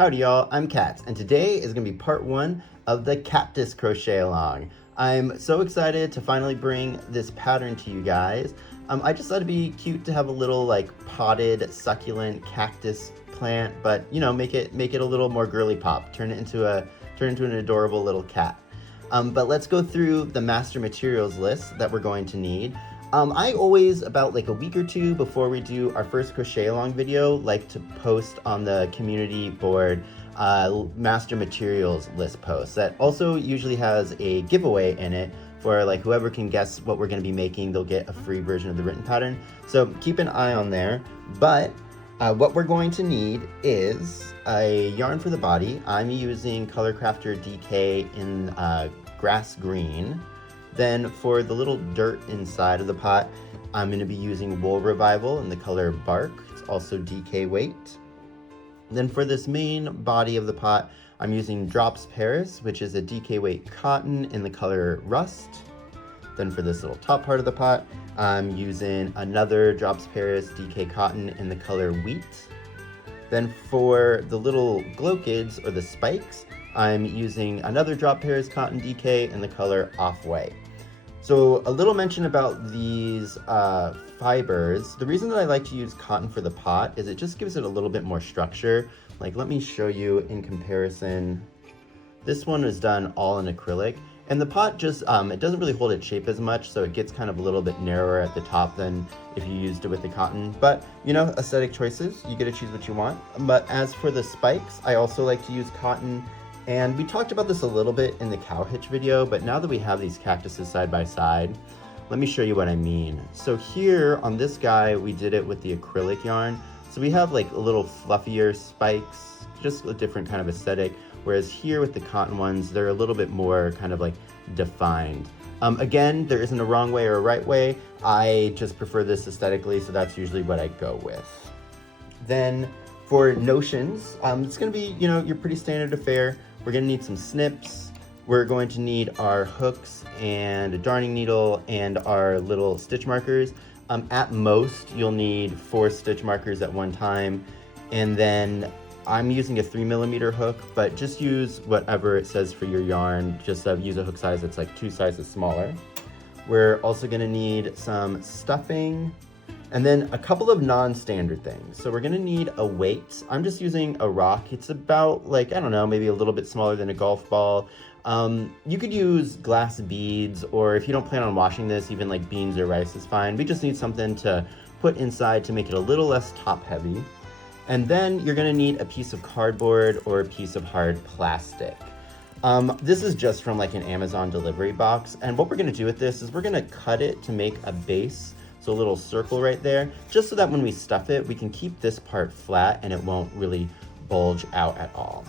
Howdy y'all, I'm Cats, and today is going to be part one of the Cactus crochet along. I'm so excited to finally bring this pattern to you guys. I just thought it'd be cute to have a little like potted succulent cactus plant, but you know, make it a little more girly pop. Turn it into an adorable little cat. But let's go through the master materials list that we're going to need. I always, about like a week or two before we do our first crochet along video, like to post on the community board master materials list post that also usually has a giveaway in it for like whoever can guess what we're going to be making. They'll get a free version of the written pattern, so keep an eye on there. But what we're going to need is a yarn for the body. I'm using Color Crafter DK in grass green. Then for the little dirt inside of the pot, I'm going to be using Wool Revival in the color Bark. It's also DK weight. Then for this main body of the pot, I'm using Drops Paris, which is a DK weight cotton in the color Rust. Then for this little top part of the pot, I'm using another Drops Paris DK cotton in the color Wheat. Then for the little glow kids or the spikes, I'm using another Drop Paris cotton DK in the color Off-White. So a little mention about these fibers. The reason that I like to use cotton for the pot is it just gives it a little bit more structure. Like, let me show you in comparison. This one is done all in acrylic, and the pot just, it doesn't really hold its shape as much, so it gets kind of a little bit narrower at the top than if you used it with the cotton. But, you know, aesthetic choices, you get to choose what you want. But as for the spikes, I also like to use cotton. And we talked about this a little bit in the cow hitch video, but now that we have these cactuses side by side, let me show you what I mean. So here on this guy, we did it with the acrylic yarn. So we have like a little fluffier spikes, just a different kind of aesthetic. Whereas here with the cotton ones, they're a little bit more kind of like defined. Again, there isn't a wrong way or a right way. I just prefer this aesthetically, so that's usually what I go with. Then for notions, it's gonna be, you know, your pretty standard affair. We're gonna need some snips. We're going to need our hooks and a darning needle and our little stitch markers. At most, you'll need 4 stitch markers at one time. And then I'm using a 3mm hook, but just use whatever it says for your yarn. Just use a hook size that's like 2 sizes smaller. We're also gonna need some stuffing, and then a couple of non-standard things. So we're gonna need a weight. I'm just using a rock. It's about like, I don't know, maybe a little bit smaller than a golf ball. You could use glass beads, or if you don't plan on washing this, even like beans or rice is fine. We just need something to put inside to make it a little less top heavy. And then you're gonna need a piece of cardboard or a piece of hard plastic. This is just from like an Amazon delivery box. And what we're gonna do with this is we're gonna cut it to make a base. So a little circle right there, just so that when we stuff it, we can keep this part flat and it won't really bulge out at all.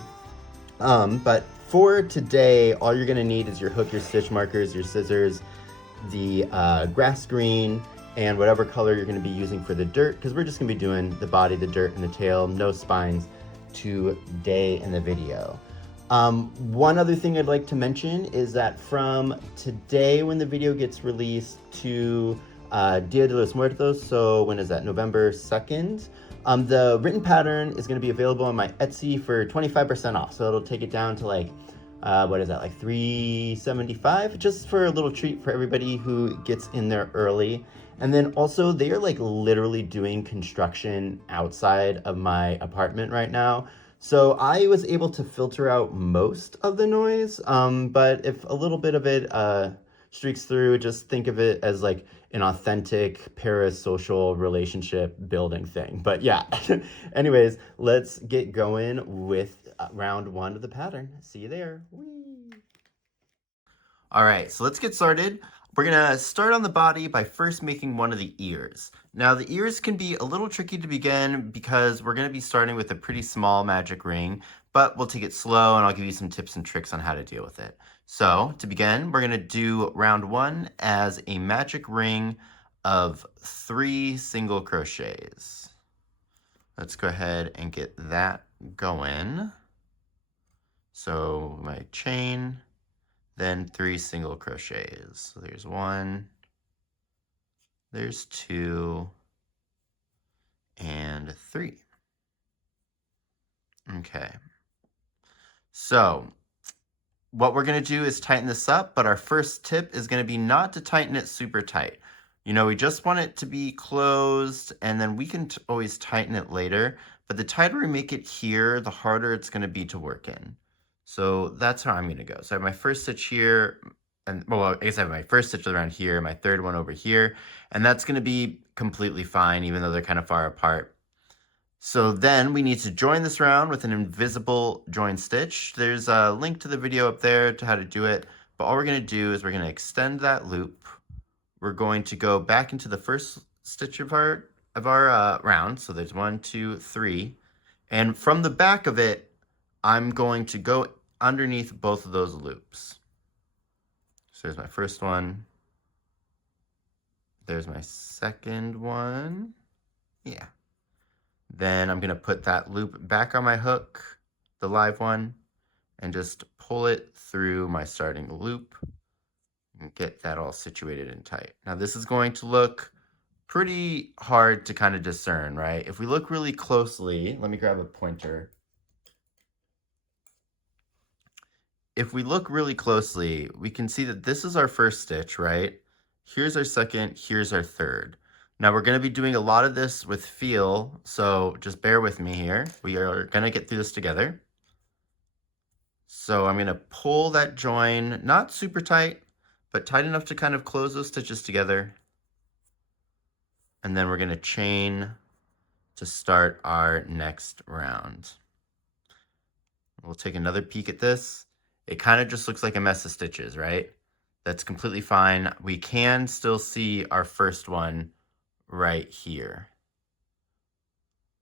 But for today, all you're gonna need is your hook, your stitch markers, your scissors, the grass green, and whatever color you're gonna be using for the dirt, because we're just gonna be doing the body, the dirt, and the tail, no spines today in the video. One other thing I'd like to mention is that from today when the video gets released to Dia de los Muertos, so when is that, November 2nd? The written pattern is going to be available on my Etsy for 25% off, so it'll take it down to like, what is that, like $3.75, just for a little treat for everybody who gets in there early. And then also, they are like literally doing construction outside of my apartment right now. So I was able to filter out most of the noise, but if a little bit of it streaks through, just think of it as like an authentic parasocial relationship building thing. But yeah, anyways, let's get going with round 1 of the pattern. See you there. Whee! All right, so let's get started. We're gonna start on the body by first making one of the ears. Now the ears can be a little tricky to begin because we're gonna be starting with a pretty small magic ring, but we'll take it slow and I'll give you some tips and tricks on how to deal with it. So to begin, we're gonna do round 1 as a magic ring of 3 single crochets. Let's go ahead and get that going. So my chain, then 3 single crochets. So there's 1, there's 2, and 3. Okay, So what we're going to do is tighten this up, but our first tip is going to be not to tighten it super tight. You know, we just want it to be closed, and then we can always tighten it later. But the tighter we make it here, the harder it's going to be to work in. So that's how I'm going to go. So I have my first stitch here, and well, I guess I have my first stitch around here, my third one over here, and that's going to be completely fine, even though they're kind of far apart. So then we need to join this round with an invisible join stitch. There's a link to the video up there to how to do it, but all we're going to do is we're going to extend that loop. We're going to go back into the first stitch of our round. So there's 1, 2, 3, and from the back of it, I'm going to go underneath both of those loops. So there's my first one. There's my second one. Yeah. Then I'm going to put that loop back on my hook, the live one, and just pull it through my starting loop and get that all situated and tight. Now this is going to look pretty hard to kind of discern, right? If we look really closely, let me grab a pointer. If we look really closely, we can see that this is our first stitch, right? Here's our second, here's our third. Now we're going to be doing a lot of this with feel, so just bear with me here. We are going to get through this together. So I'm going to pull that join, not super tight, but tight enough to kind of close those stitches together. And then we're going to chain to start our next round. We'll take another peek at this. It kind of just looks like a mess of stitches, right? That's completely fine. We can still see our first one right here.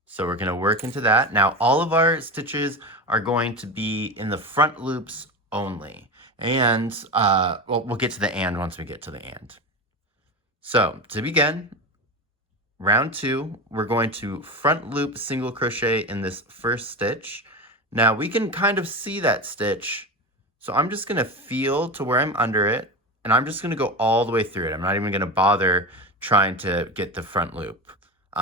So we're going to work into that. Now all of our stitches are going to be in the front loops only. And well, we'll get to the and once we get to the and. So to begin, round 2, we're going to front loop single crochet in this first stitch. Now we can kind of see that stitch. So I'm just going to feel to where I'm under it, and I'm just going to go all the way through it. I'm not even going to bother trying to get the front loop.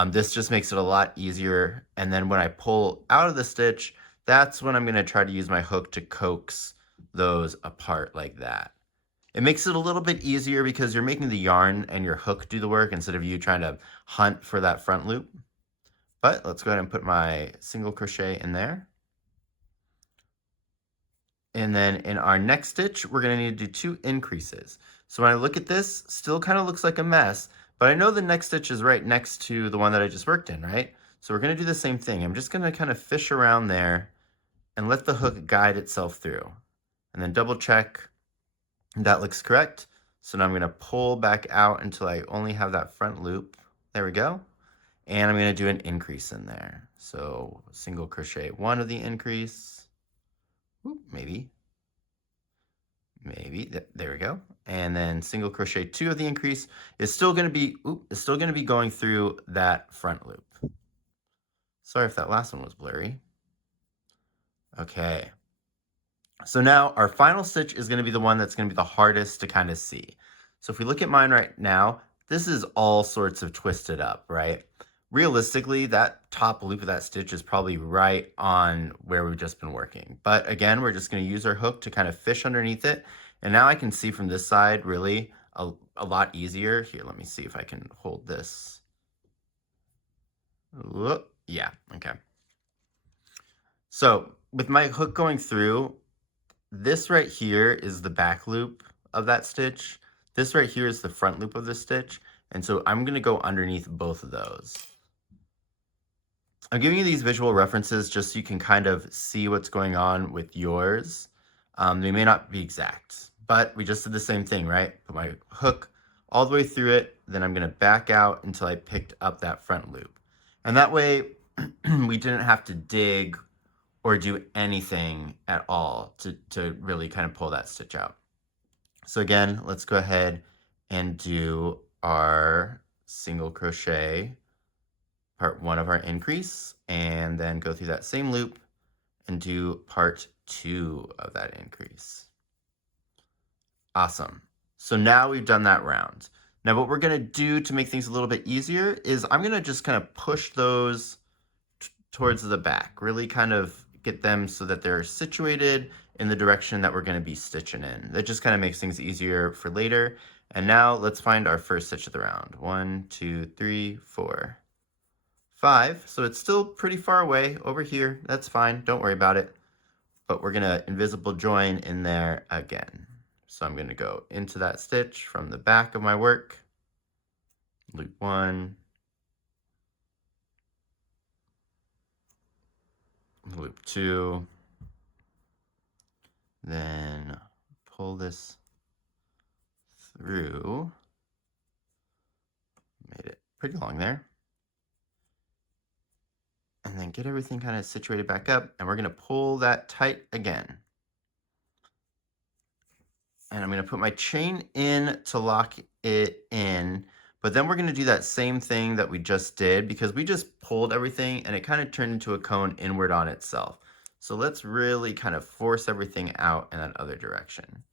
This just makes it a lot easier. And then when I pull out of the stitch, that's when I'm going to try to use my hook to coax those apart like that. It makes it a little bit easier because you're making the yarn and your hook do the work instead of you trying to hunt for that front loop. But let's go ahead and put my single crochet in there. And then in our next stitch, we're going to need to do 2 increases. So when I look at this, still kind of looks like a mess, but I know the next stitch is right next to the one that I just worked in, right? So we're going to do the same thing. I'm just going to kind of fish around there and let the hook guide itself through. And then double check that looks correct. So now I'm going to pull back out until I only have that front loop. There we go. And I'm going to do an increase in there. So single crochet 1 of the increase. Maybe, there we go. And then single crochet 2 of the increase is still going to be going through that front loop. Sorry if that last one was blurry. Okay. So now our final stitch is going to be the one that's going to be the hardest to kind of see. So if we look at mine right now, this is all sorts of twisted up, right? Realistically, that top loop of that stitch is probably right on where we've just been working. But again, we're just going to use our hook to kind of fish underneath it. And now I can see from this side really a lot easier. Here, let me see if I can hold this. Whoop. Yeah, okay. So with my hook going through, this right here is the back loop of that stitch. This right here is the front loop of the stitch. And so I'm going to go underneath both of those. I'm giving you these visual references just so you can kind of see what's going on with yours. They may not be exact, but we just did the same thing, right? Put my hook all the way through it, then I'm going to back out until I picked up that front loop. And that way we didn't have to dig or do anything at all to really kind of pull that stitch out. So again, let's go ahead and do our single crochet part 1 of our increase, and then go through that same loop and do part 2 of that increase. Awesome. So now we've done that round. Now what we're going to do to make things a little bit easier is I'm going to just kind of push those towards the back, really kind of get them so that they're situated in the direction that we're going to be stitching in. That just kind of makes things easier for later. And now let's find our first stitch of the round. 1, 2, 3, 4, 5. So it's still pretty far away over here. That's fine. Don't worry about it. But we're going to invisible join in there again. So I'm going to go into that stitch from the back of my work. Loop 1. Loop 2. Then pull this through. Made it pretty long there. And then get everything kind of situated back up, and we're going to pull that tight again. And I'm going to put my chain in to lock it in, but then we're going to do that same thing that we just did because we just pulled everything and it kind of turned into a cone inward on itself. So let's really kind of force everything out in that other direction.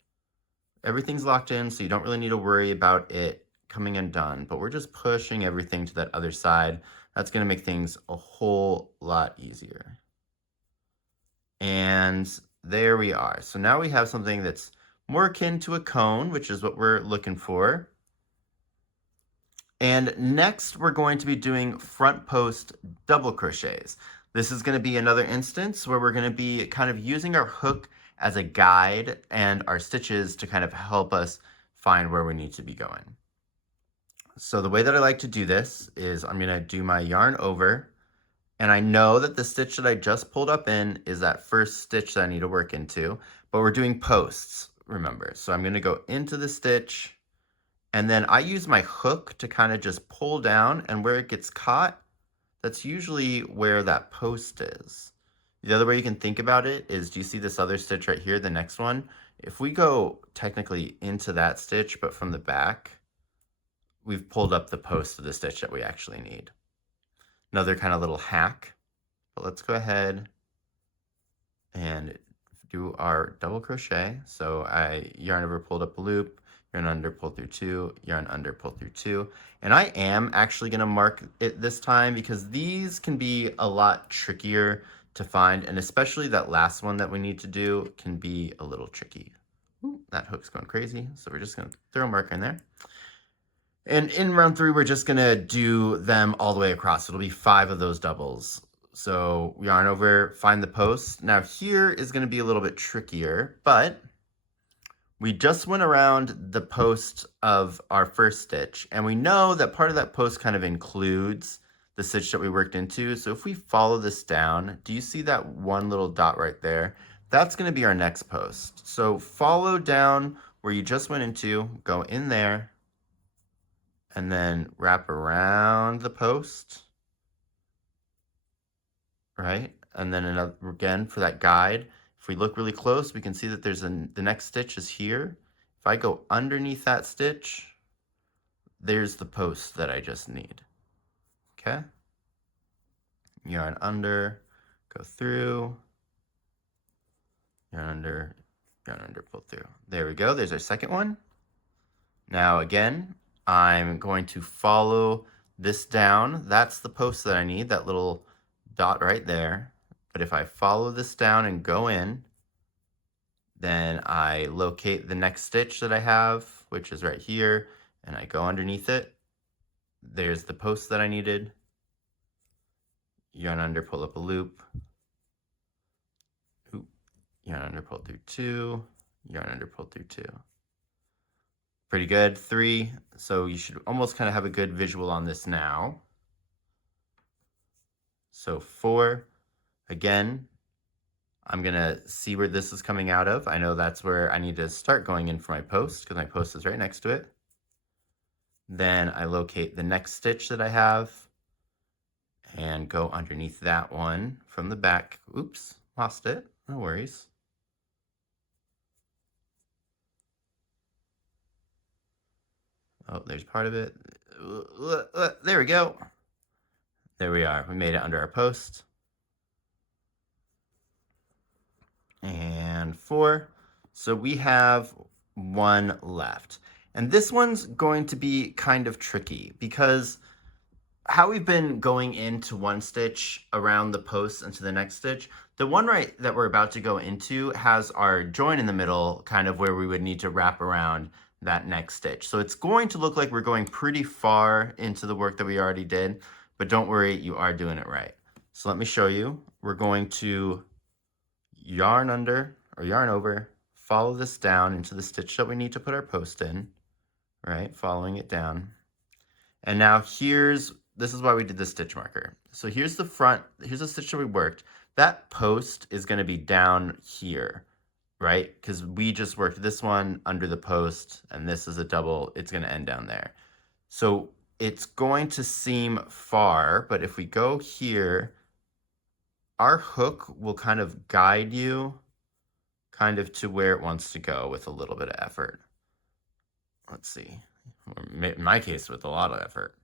Everything's locked in, so you don't really need to worry about it coming undone, but we're just pushing everything to that other side. That's going to make things a whole lot easier. And there we are. So now we have something that's more akin to a cone, which is what we're looking for. And next we're going to be doing front post double crochets. This is going to be another instance where we're going to be kind of using our hook as a guide and our stitches to kind of help us find where we need to be going. So the way that I like to do this is I'm going to do my yarn over, and I know that the stitch that I just pulled up in is that first stitch that I need to work into, but we're doing posts, remember. So I'm going to go into the stitch, and then I use my hook to kind of just pull down, and where it gets caught, that's usually where that post is. The other way you can think about it is, do you see this other stitch right here, the next one? If we go technically into that stitch, but from the back, we've pulled up the post of the stitch that we actually need. Another kind of little hack, but let's go ahead and do our double crochet. So I yarn over, pulled up a loop, yarn under, pull through 2, yarn under, pull through 2. And I am actually going to mark it this time because these can be a lot trickier to find, and especially that last one that we need to do can be a little tricky. Ooh, that hook's going crazy, so we're just going to throw a marker in there. And in round 3, we're just going to do them all the way across. It'll be 5 of those doubles. So we yarn over, find the post. Now here is going to be a little bit trickier, but we just went around the post of our first stitch, and we know that part of that post kind of includes the stitch that we worked into. So if we follow this down, do you see that one little dot right there? That's going to be our next post. So follow down where you just went into, go in there, and then wrap around the post, right? And then another, again, for that guide, if we look really close, we can see that there's the next stitch is here. If I go underneath that stitch, there's the post that I just need, okay? Yarn under, go through, yarn under, pull through. There we go, there's our second one. Now again, I'm going to follow this down. That's the post that I need, that little dot right there. But if I follow this down and go in, then I locate the next stitch that I have, which is right here, and I go underneath it. There's the post that I needed. Yarn under, pull up a loop. Oop. Yarn under, pull through 2. Yarn under, pull through 2. Pretty good. 3. So you should almost kind of have a good visual on this now. So 4. Again, I'm going to see where this is coming out of. I know that's where I need to start going in for my post because my post is right next to it. Then I locate the next stitch that I have and go underneath that one from the back. Oops, lost it. No worries. Oh, there's part of it. There we go. There we are. We made it under our post. And 4. So we have 1 left. And this one's going to be kind of tricky because how we've been going into one stitch around the post into the next stitch, the one right that we're about to go into has our join in the middle, kind of where we would need to wrap around that next stitch. So it's going to look like we're going pretty far into the work that we already did, but don't worry, you are doing it right. So let me show you. We're going to yarn under or yarn over, follow this down into the stitch that we need to put our post in, right? Following it down. And now this is why we did the stitch marker. So here's the front, here's the stitch that we worked. That post is going to be down here, right? Because we just worked this one under the post, and this is a double, it's going to end down there. So it's going to seem far, but if we go here, our hook will kind of guide you kind of to where it wants to go with a little bit of effort. Let's see. In my case, with a lot of effort.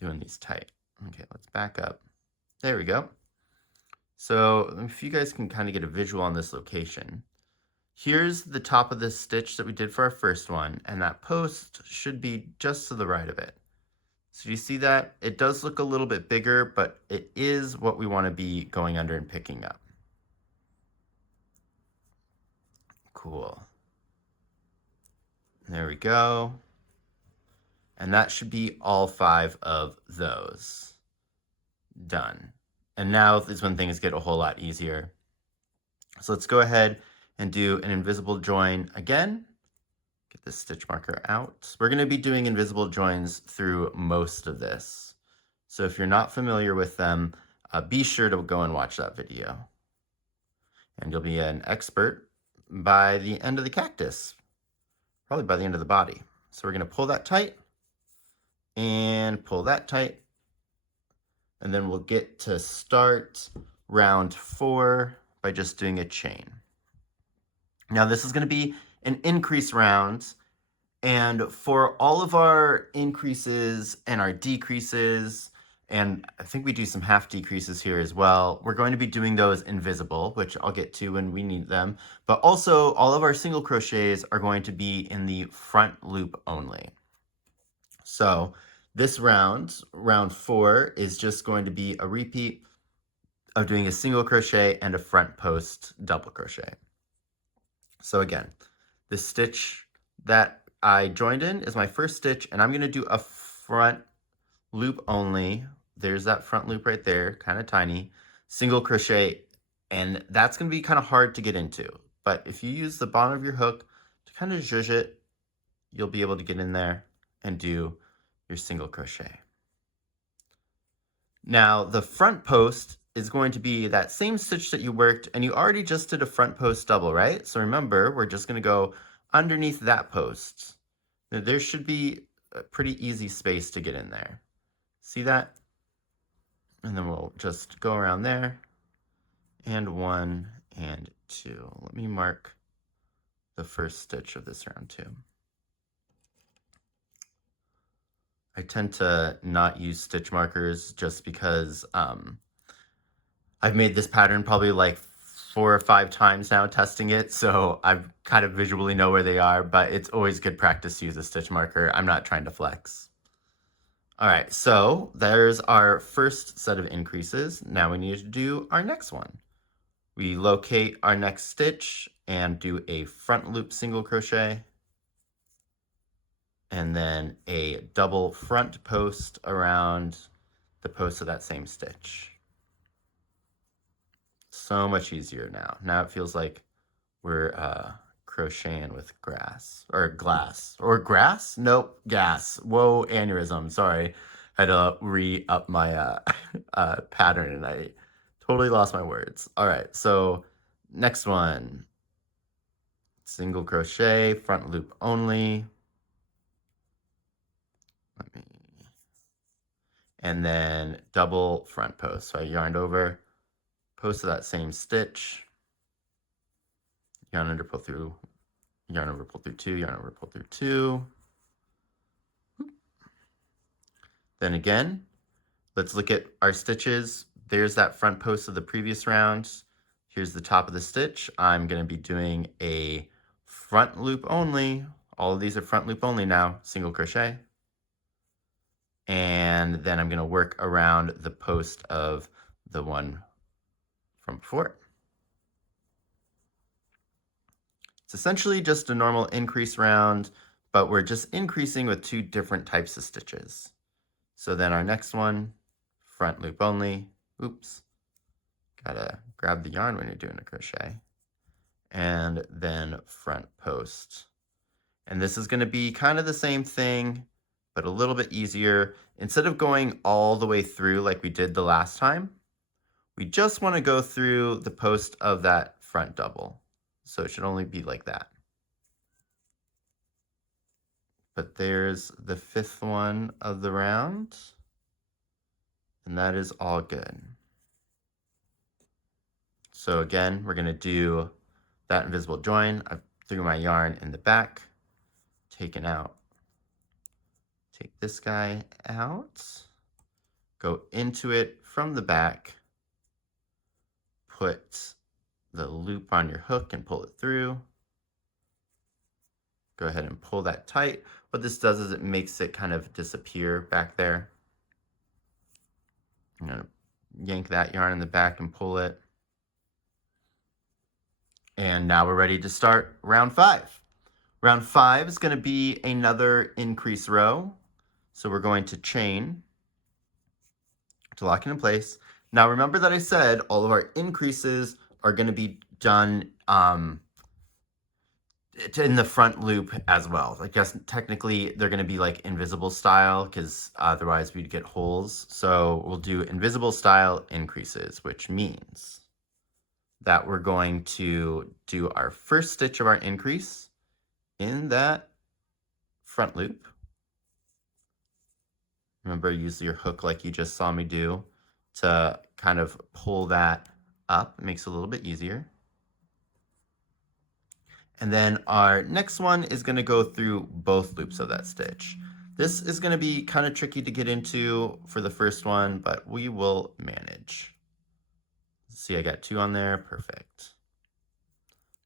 Doing these tight. Okay, let's back up. There we go. So if you guys can kind of get a visual on this location. Here's the top of this stitch that we did for our first one, and that post should be just to the right of it. So you see that? It does look a little bit bigger, but it is what we want to be going under and picking up. Cool. There we go. And that should be all 5 of those done. And now is when things get a whole lot easier. So let's go ahead and do an invisible join again. Get this stitch marker out. We're going to be doing invisible joins through most of this. So if you're not familiar with them, be sure to go and watch that video. And you'll be an expert by the end of the cactus, probably by the end of the body. So we're going to pull that tight and pull that tight. And then we'll get to start round 4 by just doing a chain. Now this is going to be an increase round, and for all of our increases and our decreases, and I think we do some half decreases here as well, we're going to be doing those invisible, which I'll get to when we need them, but also all of our single crochets are going to be in the front loop only. So this round 4, is just going to be a repeat of doing a single crochet and a front post double crochet. So again, the stitch that I joined in is my first stitch, and I'm going to do a front loop only. There's that front loop right there, kind of tiny, single crochet, and that's going to be kind of hard to get into. But if you use the bottom of your hook to kind of zhuzh it, you'll be able to get in there and do your single crochet. Now the front post is going to be that same stitch that you worked, and you already just did a front post double, right? So remember, we're just going to go underneath that post. Now, there should be a pretty easy space to get in there. See that? And then we'll just go around there, and 1 and 2. Let me mark the first stitch of this round 2. I tend to not use stitch markers just because I've made this pattern probably like 4 or 5 times now testing it, so I kind of visually know where they are, but it's always good practice to use a stitch marker. I'm not trying to flex. All right, so there's our first set of increases. Now we need to do our next one. We locate our next stitch and do a front loop single crochet, and then a double front post around the post of that same stitch. So much easier now. Now it feels like we're crocheting with grass or glass or grass. Nope, gas. Whoa, aneurysm. Sorry, I had to re-up my pattern and I totally lost my words. All right, so next one, single crochet, front loop only. And then double front post. So I yarned over, post to that same stitch, yarn under, pull through, yarn over, pull through 2, yarn over, pull through 2. Then again, let's look at our stitches. There's that front post of the previous round. Here's the top of the stitch. I'm going to be doing a front loop only. All of these are front loop only now, single crochet. and then I'm going to work around the post of the one from before. It's essentially just a normal increase round, but we're just increasing with 2 different types of stitches. So then our next one, front loop only. Oops, gotta grab the yarn when you're doing a crochet. And then front post. And this is gonna be kind of the same thing, but a little bit easier. Instead of going all the way through like we did the last time, we just wanna go through the post of that front double. So it should only be like that. But there's the 5th one of the round, and that is all good. So again, we're gonna do that invisible join. I threw my yarn in the back, taken out. Take this guy out, go into it from the back, put the loop on your hook and pull it through. Go ahead and pull that tight. What this does is it makes it kind of disappear back there. I'm gonna yank that yarn in the back and pull it. And now we're ready to start round 5. Round 5 is gonna be another increase row. So we're going to chain to lock it in place. Now remember that I said all of our increases are gonna be done in the front loop as well. I guess technically they're gonna be like invisible style because otherwise we'd get holes. So we'll do invisible style increases, which means that we're going to do our first stitch of our increase in that front loop. Remember, use your hook like you just saw me do to kind of pull that up. It makes it a little bit easier. And then our next one is going to go through both loops of that stitch. This is going to be kind of tricky to get into for the first one, but we will manage. See, I got 2 on there. Perfect.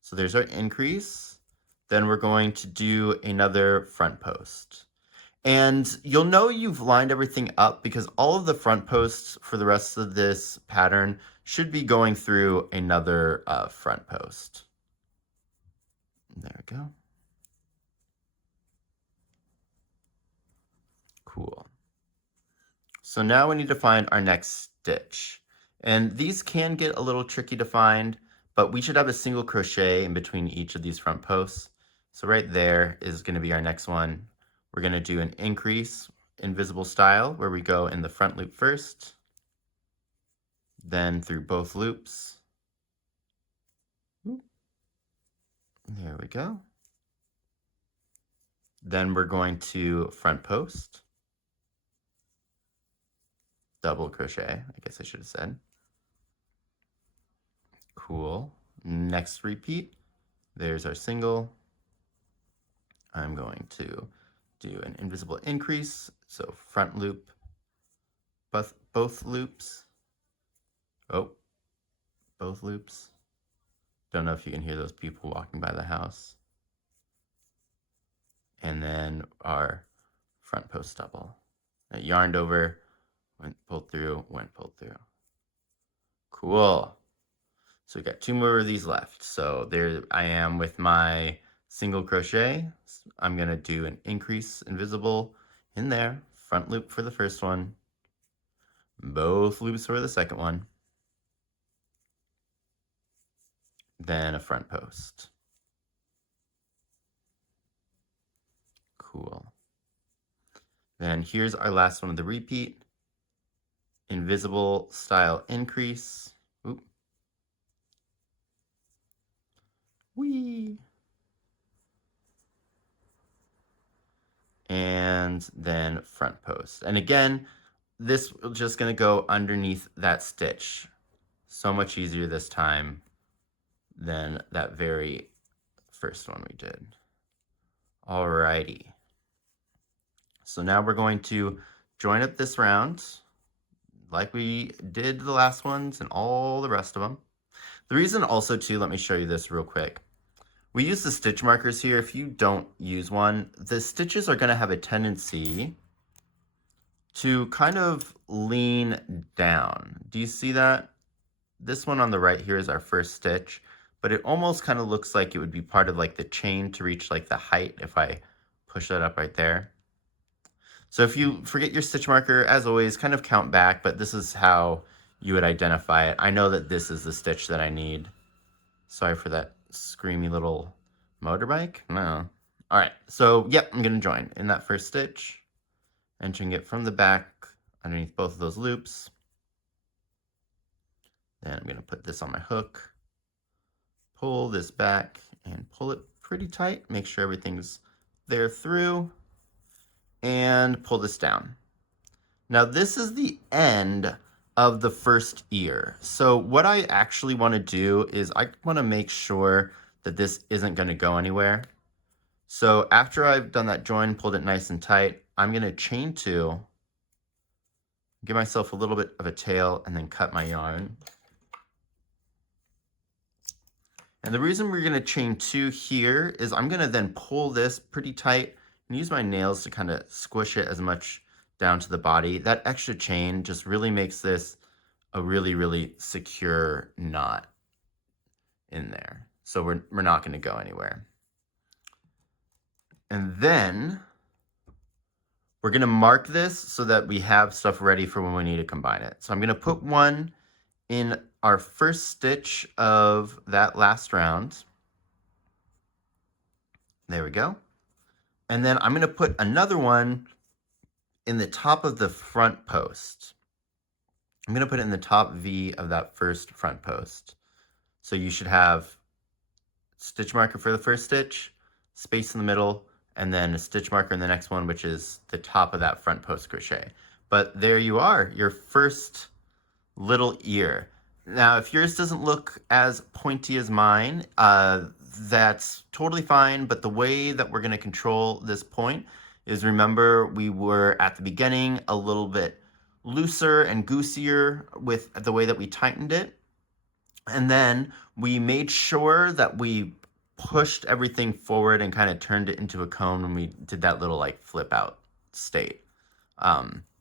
So there's our increase. Then we're going to do another front post. And you'll know you've lined everything up because all of the front posts for the rest of this pattern should be going through another front post. There we go. Cool. So now we need to find our next stitch. And these can get a little tricky to find, but we should have a single crochet in between each of these front posts. So right there is going to be our next one. We're going to do an increase invisible style where we go in the front loop first, then through both loops. There we go. Then we're going to front post, double crochet, I guess I should have said. Cool. Next repeat, there's our single. I'm going to do an invisible increase, so front loop, both loops. Oh, both loops. Don't know if you can hear those people walking by the house. And then our front post double. I yarned over, went pulled through, went pulled through. Cool. So we got 2 more of these left. So there I am with my single crochet. I'm gonna do an increase invisible in there, front loop for the first one, both loops for the second one, then a front post. Cool. Then here's our last one of the repeat, invisible style increase. Oop. Whee. And then front post. And again, this is just going to go underneath that stitch. So much easier this time than that very first one we did. Alrighty. So now we're going to join up this round like we did the last ones and all the rest of them. The reason also too, let me show you this real quick. We use the stitch markers here. If you don't use one, the stitches are going to have a tendency to kind of lean down. Do you see that? This one on the right here is our first stitch, but it almost kind of looks like it would be part of like the chain to reach like the height if I push that up right there. So if you forget your stitch marker, as always, kind of count back, but this is how you would identify it. I know that this is the stitch that I need. Sorry for that screamy little motorbike. No. All right, so yep, I'm gonna join in that first stitch, entering it from the back underneath both of those loops. Then I'm gonna put this on my hook, pull this back and pull it pretty tight. Make sure everything's there through, and pull this down. Now this is the end of the first ear. So what I actually want to do is I want to make sure that this isn't going to go anywhere. So after I've done that join, pulled it nice and tight, I'm going to chain 2, give myself a little bit of a tail, and then cut my yarn. And the reason we're going to chain 2 here is I'm going to then pull this pretty tight and use my nails to kind of squish it as much down to the body. That extra chain just really makes this a really, really secure knot in there. So we're not going to go anywhere. And then we're going to mark this so that we have stuff ready for when we need to combine it. So I'm going to put one in our first stitch of that last round. There we go. And then I'm going to put another one in the top of the front post. I'm going to put it in the top V of that first front post. So you should have stitch marker for the first stitch, space in the middle, and then a stitch marker in the next one, which is the top of that front post crochet. But there you are, your first little ear. Now, if yours doesn't look as pointy as mine, that's totally fine, but the way that we're going to control this point is, remember, we were at the beginning a little bit looser and goosier with the way that we tightened it, and then we made sure that we pushed everything forward and kind of turned it into a cone when we did that little like flip out state.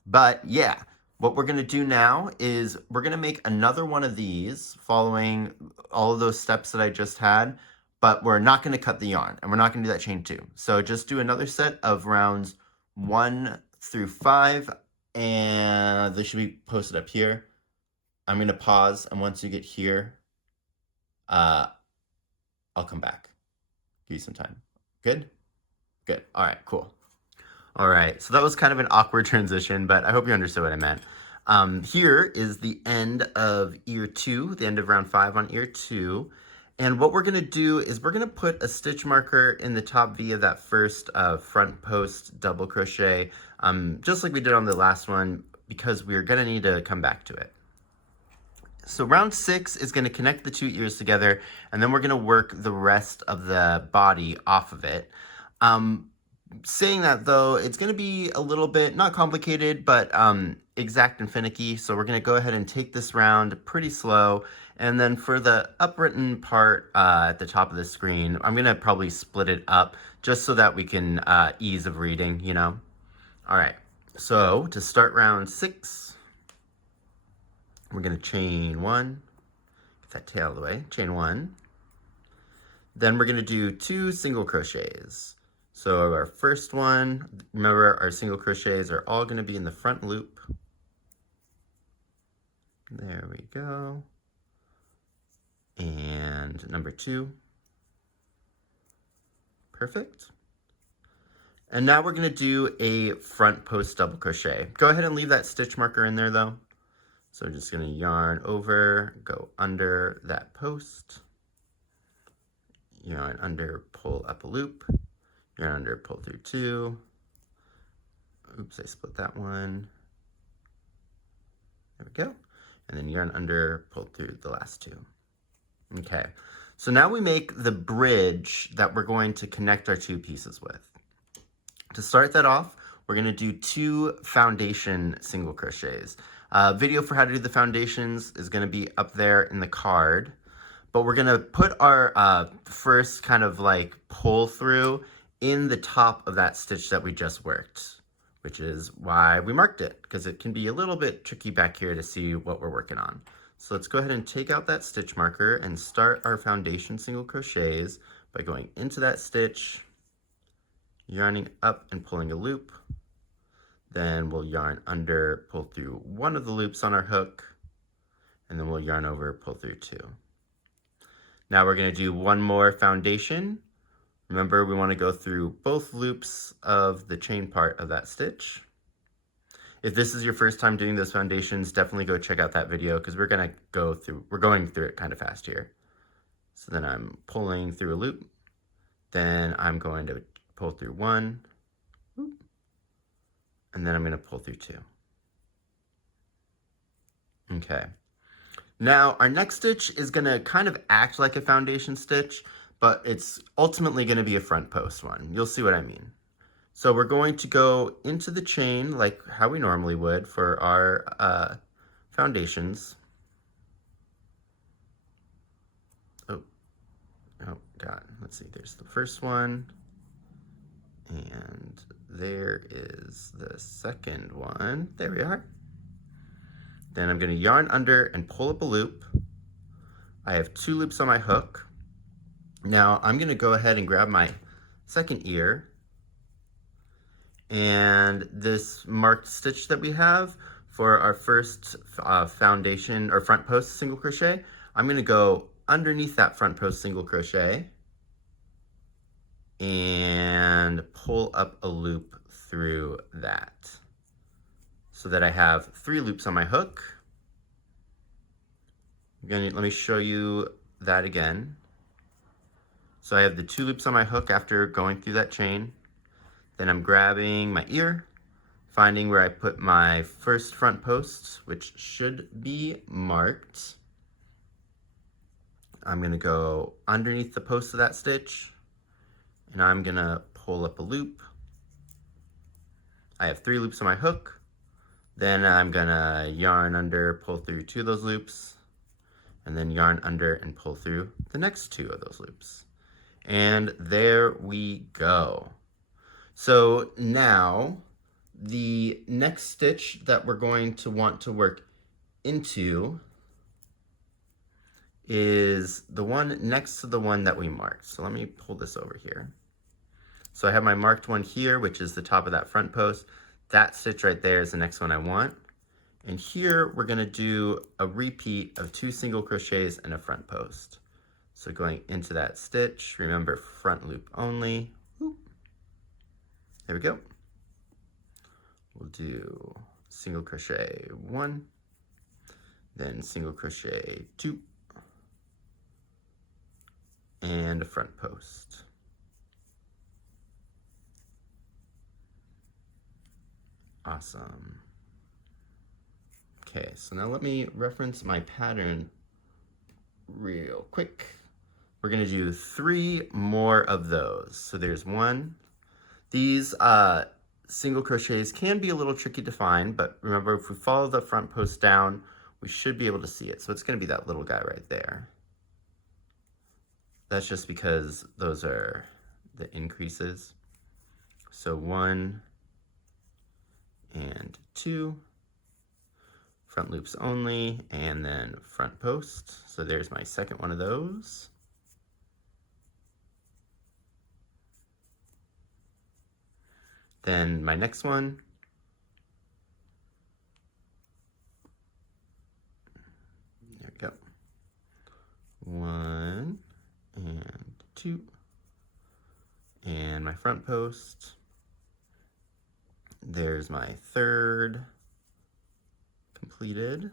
But yeah, what we're going to do now is we're going to make another one of these following all of those steps that I just had, but we're not going to cut the yarn, and we're not going to do that chain 2. So just do another set of rounds 1 through 5, and they should be posted up here. I'm going to pause, and once you get here, I'll come back. Give you some time. Good? Good. All right, cool. All right, so that was kind of an awkward transition, but I hope you understood what I meant. Here is the end of ear 2, the end of round 5 on ear 2. And what we're going to do is we're going to put a stitch marker in the top V of that first front post double crochet, just like we did on the last one, because we're going to need to come back to it. So round 6 is going to connect the 2 ears together, and then we're going to work the rest of the body off of it. Saying that, though, it's going to be a little bit, not complicated, but exact and finicky. So we're going to go ahead and take this round pretty slow. And then for the upwritten part at the top of the screen, I'm going to probably split it up just so that we can ease of reading, you know. All right, so to start round 6, we're going to chain 1, get that tail out of the way, chain 1. Then we're going to do 2 single crochets. So our first one, remember our single crochets are all going to be in the front loop. There we go. And number 2. Perfect. And now we're going to do a front post double crochet. Go ahead and leave that stitch marker in there though. So we're just going to yarn over, go under that post, yarn under, pull up a loop, yarn under, pull through 2. Oops, I split that one. There we go. And then yarn under, pull through the last 2. Okay, so now we make the bridge that we're going to connect our 2 pieces with. To start that off, we're going to do 2 foundation single crochets. Video for how to do the foundations is going to be up there in the card, but we're going to put our first kind of like pull through in the top of that stitch that we just worked. which is why we marked it, because it can be a little bit tricky back here to see what we're working on. So let's go ahead and take out that stitch marker and start our foundation single crochets by going into that stitch, yarning up and pulling a loop. Then we'll yarn under, pull through one of the loops on our hook, and then we'll yarn over, pull through 2. Now we're going to do one more foundation. Remember, we want to go through both loops of the chain part of that stitch. If this is your first time doing those foundations, definitely go check out that video because we're going through it kind of fast here. So then I'm pulling through a loop, then I'm going to pull through 1, and then I'm going to pull through 2. Okay. Now our next stitch is going to kind of act like a foundation stitch, but it's ultimately going to be a front post one. You'll see what I mean. So we're going to go into the chain like how we normally would for our foundations. Oh God, let's see, there's the first one, and there is the second one. There we are. Then I'm going to yarn under and pull up a loop. I have 2 loops on my hook. Now I'm going to go ahead and grab my second ear, and this marked stitch that we have for our first foundation or front post single crochet, I'm going to go underneath that front post single crochet and pull up a loop through that so that I have 3 loops on my hook. Let me show you that again. So I have the 2 loops on my hook after going through that chain. Then I'm grabbing my ear, finding where I put my first front post, which should be marked. I'm going to go underneath the post of that stitch, and I'm going to pull up a loop. I have 3 loops on my hook. Then I'm going to yarn under, pull through 2 of those loops, and then yarn under and pull through the next 2 of those loops. And there we go. So now the next stitch that we're going to want to work into is the one next to the one that we marked. So let me pull this over here. So I have my marked one here, which is the top of that front post. That stitch right there is the next one I want. And here we're going to do a repeat of 2 single crochets and a front post. So going into that stitch, remember front loop only. There we go. We'll do single crochet 1, then single crochet 2, and a front post. Awesome. Okay, so now let me reference my pattern real quick. We're going to do 3 more of those. So there's 1. These single crochets can be a little tricky to find, but remember, if we follow the front post down, we should be able to see it. So it's going to be that little guy right there. That's just because those are the increases. So 1 and 2, front loops only, and then front post. So there's my second one of those. Then my next one. There we go. 1 and 2. And my front post. There's my third completed.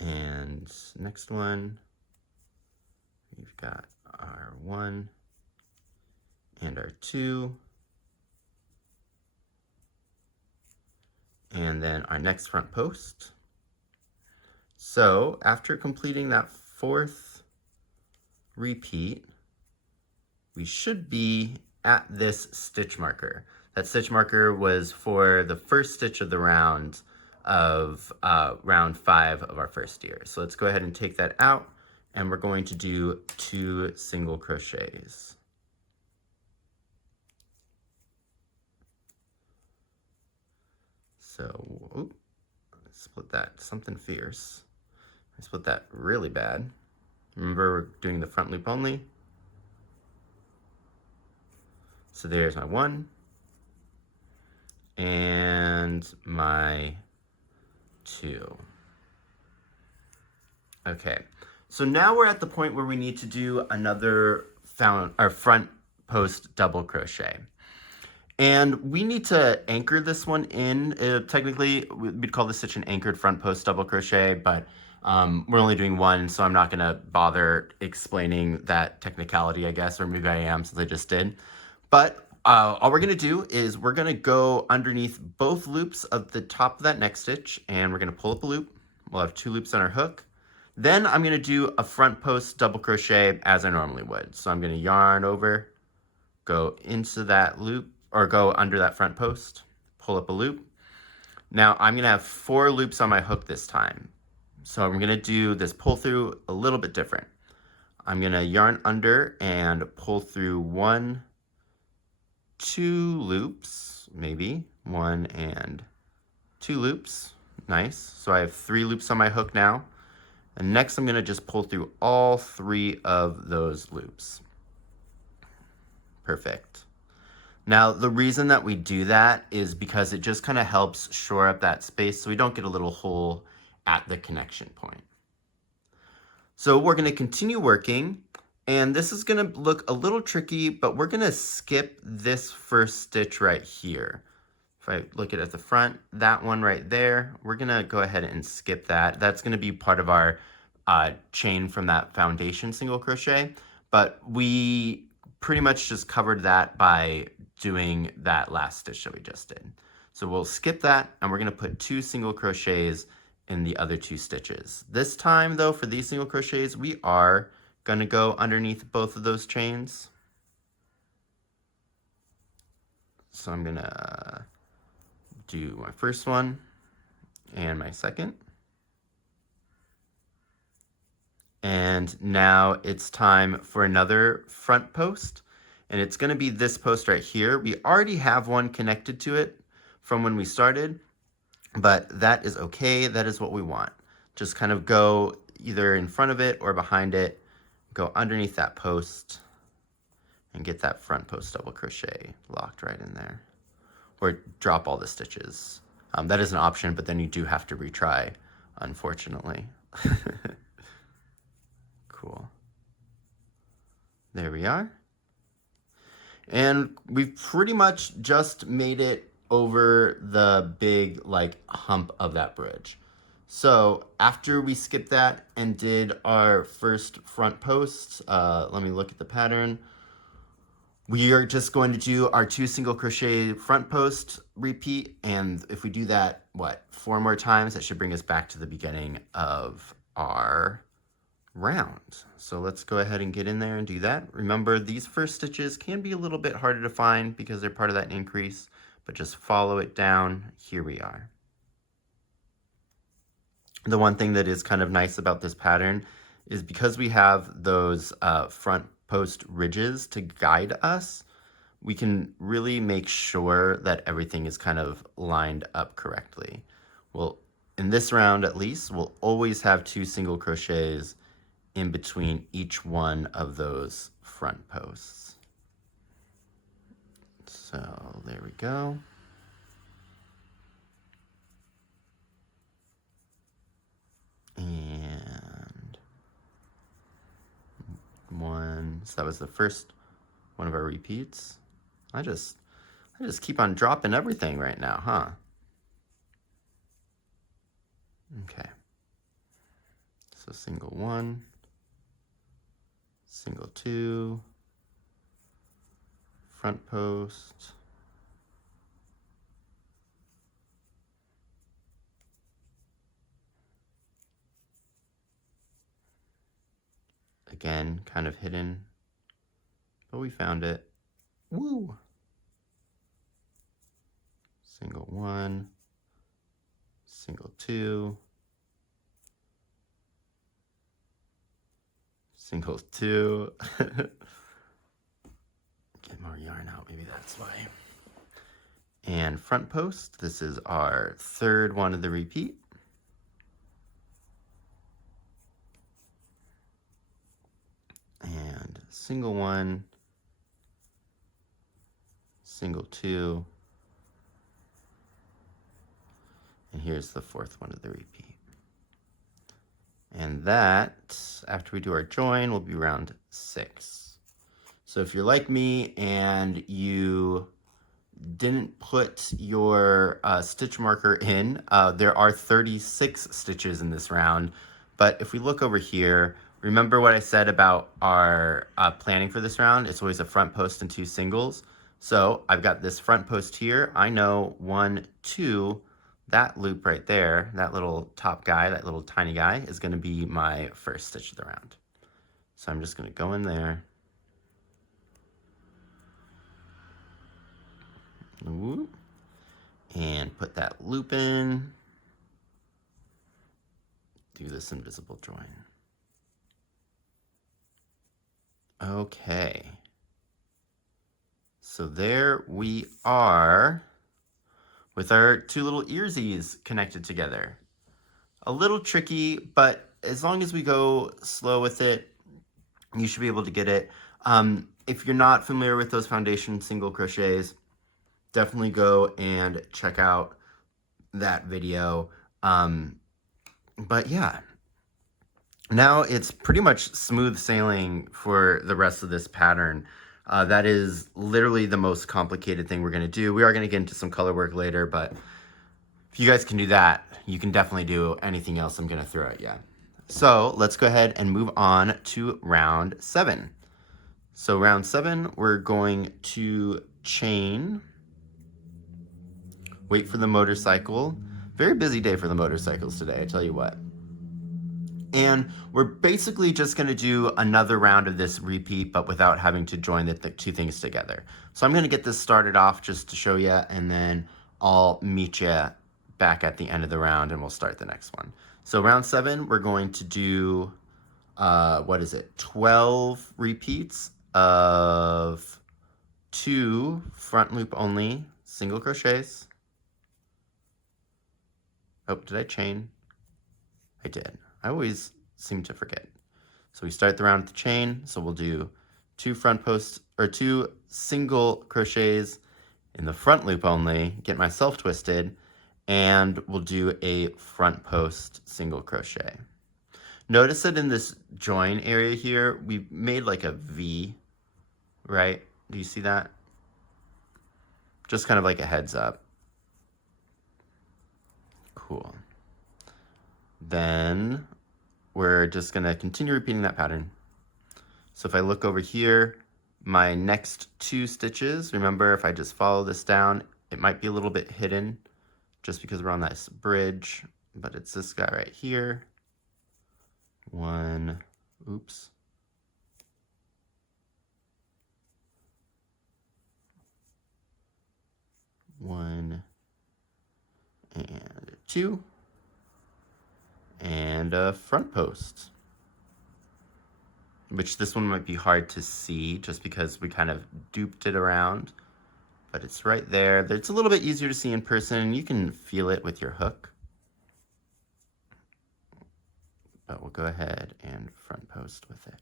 And next one, we've got our 1 and our 2, and then our next front post. So after completing that 4th repeat, we should be at this stitch marker. That stitch marker was for the first stitch of the round of round 5 of our first year. So let's go ahead and take that out, and we're going to do 2 single crochets. So, split that, something fierce. I split that really bad. Remember, we're doing the front loop only. So there's my 1 and my 2. Okay, so now we're at the point where we need to do another front post double crochet. And we need to anchor this one in. Technically, we'd call this stitch an anchored front post double crochet, but we're only doing one, so I'm not gonna bother explaining that technicality, I guess, or maybe I am since I just did. But all we're gonna do is we're gonna go underneath both loops of the top of that next stitch, and we're gonna pull up a loop. We'll have 2 loops on our hook. Then I'm gonna do a front post double crochet as I normally would. So I'm gonna yarn over, go into that loop, or go under that front post, pull up a loop. Now I'm gonna have 4 loops on my hook this time. So I'm gonna do this pull through a little bit different. I'm gonna yarn under and pull through 1, 2 loops, maybe 1 and 2 loops. Nice. So I have 3 loops on my hook now. And next I'm gonna just pull through all 3 of those loops. Perfect. Now, the reason that we do that is because it just kind of helps shore up that space so we don't get a little hole at the connection point. So we're going to continue working, and this is going to look a little tricky, but we're going to skip this first stitch right here. If I look at the front, that one right there, we're going to go ahead and skip that. That's going to be part of our chain from that foundation single crochet, but we pretty much just covered that by doing that last stitch that we just did. So we'll skip that, and we're gonna put 2 single crochets in the other 2 stitches. This time though, for these single crochets, we are gonna go underneath both of those chains. So I'm gonna do my first one and my second. And now it's time for another front post. And it's going to be this post right here. We already have one connected to it from when we started, but that is okay. That is what we want. Just kind of go either in front of it or behind it, go underneath that post, and get that front post double crochet locked right in there. Or drop all the stitches. That is an option, but then you do have to retry, unfortunately. Cool. There we are. And we've pretty much just made it over the big hump of that bridge. So after we skipped that and did our first front post, let me look at the pattern. We are just going to do our 2 single crochet front post repeat. And if we do that, 4 more times, that should bring us back to the beginning of our round. So let's go ahead and get in there and do that. Remember, these first stitches can be a little bit harder to find because they're part of that increase, but just follow it down. Here we are. The one thing that is kind of nice about this pattern is because we have those front post ridges to guide us, we can really make sure that everything is kind of lined up correctly. Well, in this round at least, we'll always have 2 single crochets in between each one of those front posts. So there we go. And 1, so that was the first one of our repeats. I just keep on dropping everything right now, huh? Okay. So single 1, single 2, front post, again, kind of hidden, but we found it. Woo! Single 1, single 2, single 2. Get more yarn out, maybe that's why. and front post. This is our third one of the repeat. And single one, single two, and here's the fourth one of the repeat. And that, after we do our join, will be round 6. So if you're like me and you didn't put your stitch marker in, there are 36 stitches in this round. But if we look over here, remember what I said about our planning for this round? It's always a front post and 2 singles. So I've got this front post here. I know 1, 2, that loop right there, that little top guy, that little tiny guy is going to be my first stitch of the round. So I'm just going to go in there. And put that loop in. Do this invisible join. Okay. So there we are with our 2 little earsies connected together. A little tricky, but as long as we go slow with it, you should be able to get it. If you're not familiar with those foundation single crochets, definitely go and check out that video. But yeah, now it's pretty much smooth sailing for the rest of this pattern. That is literally the most complicated thing we're going to do. We are going to get into some color work later, but if you guys can do that, you can definitely do anything else I'm going to throw at you. So let's go ahead and move on to round 7. So round 7, we're going to chain, wait for the motorcycle. Very busy day for the motorcycles today, I tell you what. And we're basically just going to do another round of this repeat, but without having to join the 2 things together. So I'm going to get this started off just to show you, and then I'll meet you back at the end of the round and we'll start the next one. So round 7, we're going to do, 12 repeats of 2 front loop only single crochets. Oh, did I chain? I did. I always seem to forget. So we start the round with the chain. So we'll do 2 front posts or 2 single crochets in the front loop only, get myself twisted, and we'll do a front post single crochet. Notice that in this join area here, we made like a V, right? Do you see that? Just kind of like a heads up. Cool. Then we're just going to continue repeating that pattern. So if I look over here, my next 2 stitches, remember if I just follow this down, it might be a little bit hidden just because we're on this bridge, but it's this guy right here. 1, oops. 1 and 2. And a front post, which this one might be hard to see just because we kind of duped it around, but it's right there. It's a little bit easier to see in person. You can feel it with your hook, but we'll go ahead and front post with it.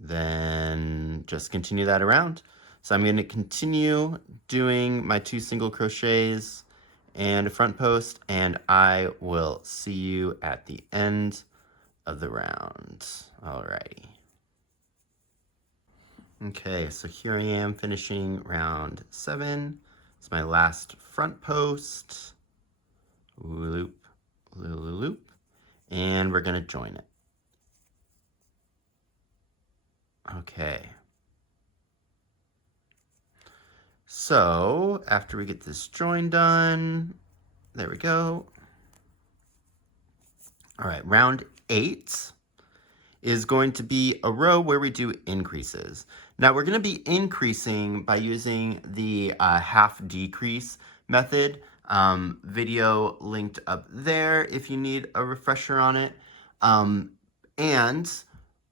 Then just continue that around. So I'm going to continue doing my 2 single crochets and a front post, and I will see you at the end of the round. Alrighty. Okay, so here I am finishing round 7. It's my last front post. Loop, loop, loop, and we're gonna join it. Okay. So after we get this join done, there we go. All right, round 8 is going to be a row where we do increases. Now we're going to be increasing by using the half decrease method. Video linked up there if you need a refresher on it. And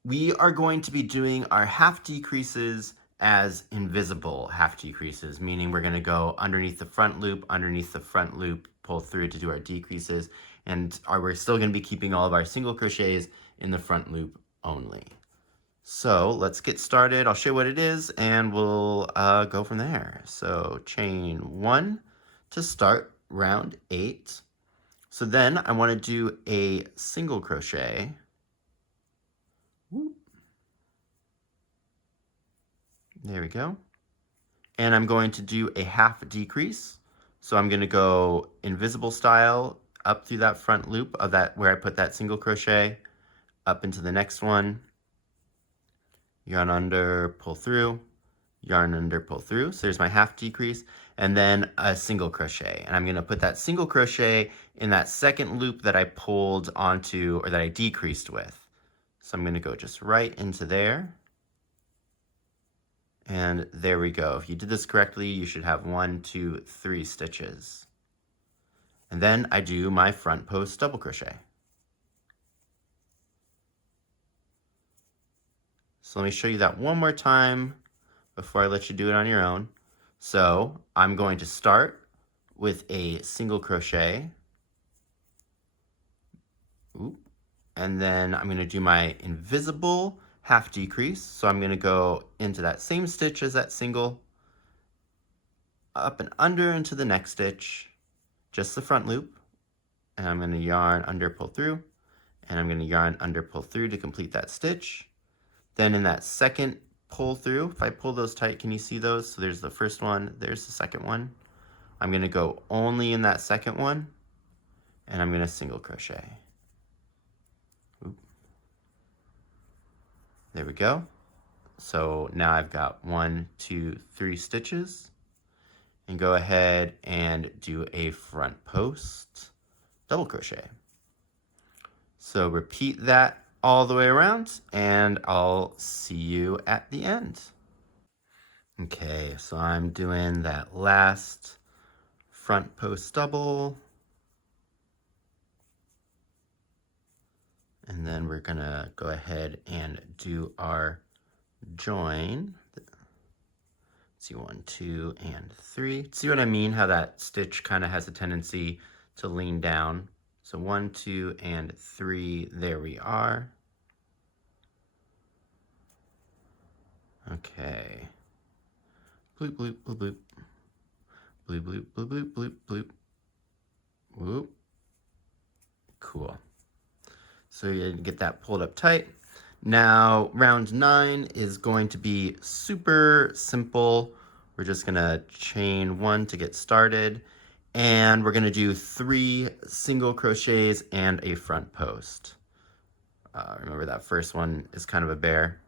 we are going to be doing our half decreases as invisible half decreases, meaning we're going to go underneath the front loop, pull through to do our decreases, and we're still going to be keeping all of our single crochets in the front loop only. So let's get started. I'll show you what it is and we'll go from there. So chain 1 to start round 8. So then I want to do a single crochet. Whoop. There we go. And I'm going to do a half decrease. So I'm going to go invisible style up through that front loop of that where I put that single crochet, up into the next one, yarn under, pull through, yarn under, pull through. So there's my half decrease, and then a single crochet. And I'm going to put that single crochet in that second loop that I pulled onto, or that I decreased with. So I'm going to go just right into there. And there we go. If you did this correctly, you should have 1, 2, 3 stitches. And then I do my front post double crochet. So let me show you that one more time before I let you do it on your own. So I'm going to start with a single crochet. Ooh. And then I'm going to do my invisible half decrease. So I'm going to go into that same stitch as that single, up and under into the next stitch, just the front loop, and I'm going to yarn under, pull through, and I'm going to yarn under, pull through to complete that stitch. Then in that second pull through, if I pull those tight, can you see those? So there's the first one, there's the second one. I'm going to go only in that second one, and I'm going to single crochet. Oop. There we go. So now I've got 1, 2, 3 stitches, and go ahead and do a front post double crochet. So repeat that all the way around, and I'll see you at the end. Okay, so I'm doing that last front post double, and then we're gonna go ahead and do our join. Let's see, 1, 2, and 3. See what I mean? How that stitch kind of has a tendency to lean down. So 1, 2, and 3, there we are. Okay. Bloop, bloop, bloop, bloop. Bloop, bloop, bloop, bloop, bloop, bloop. Whoop. Cool. So you get that pulled up tight. Now, round 9 is going to be super simple. We're just gonna chain 1 to get started. And we're gonna do 3 single crochets and a front post. Remember that first one is kind of a bear.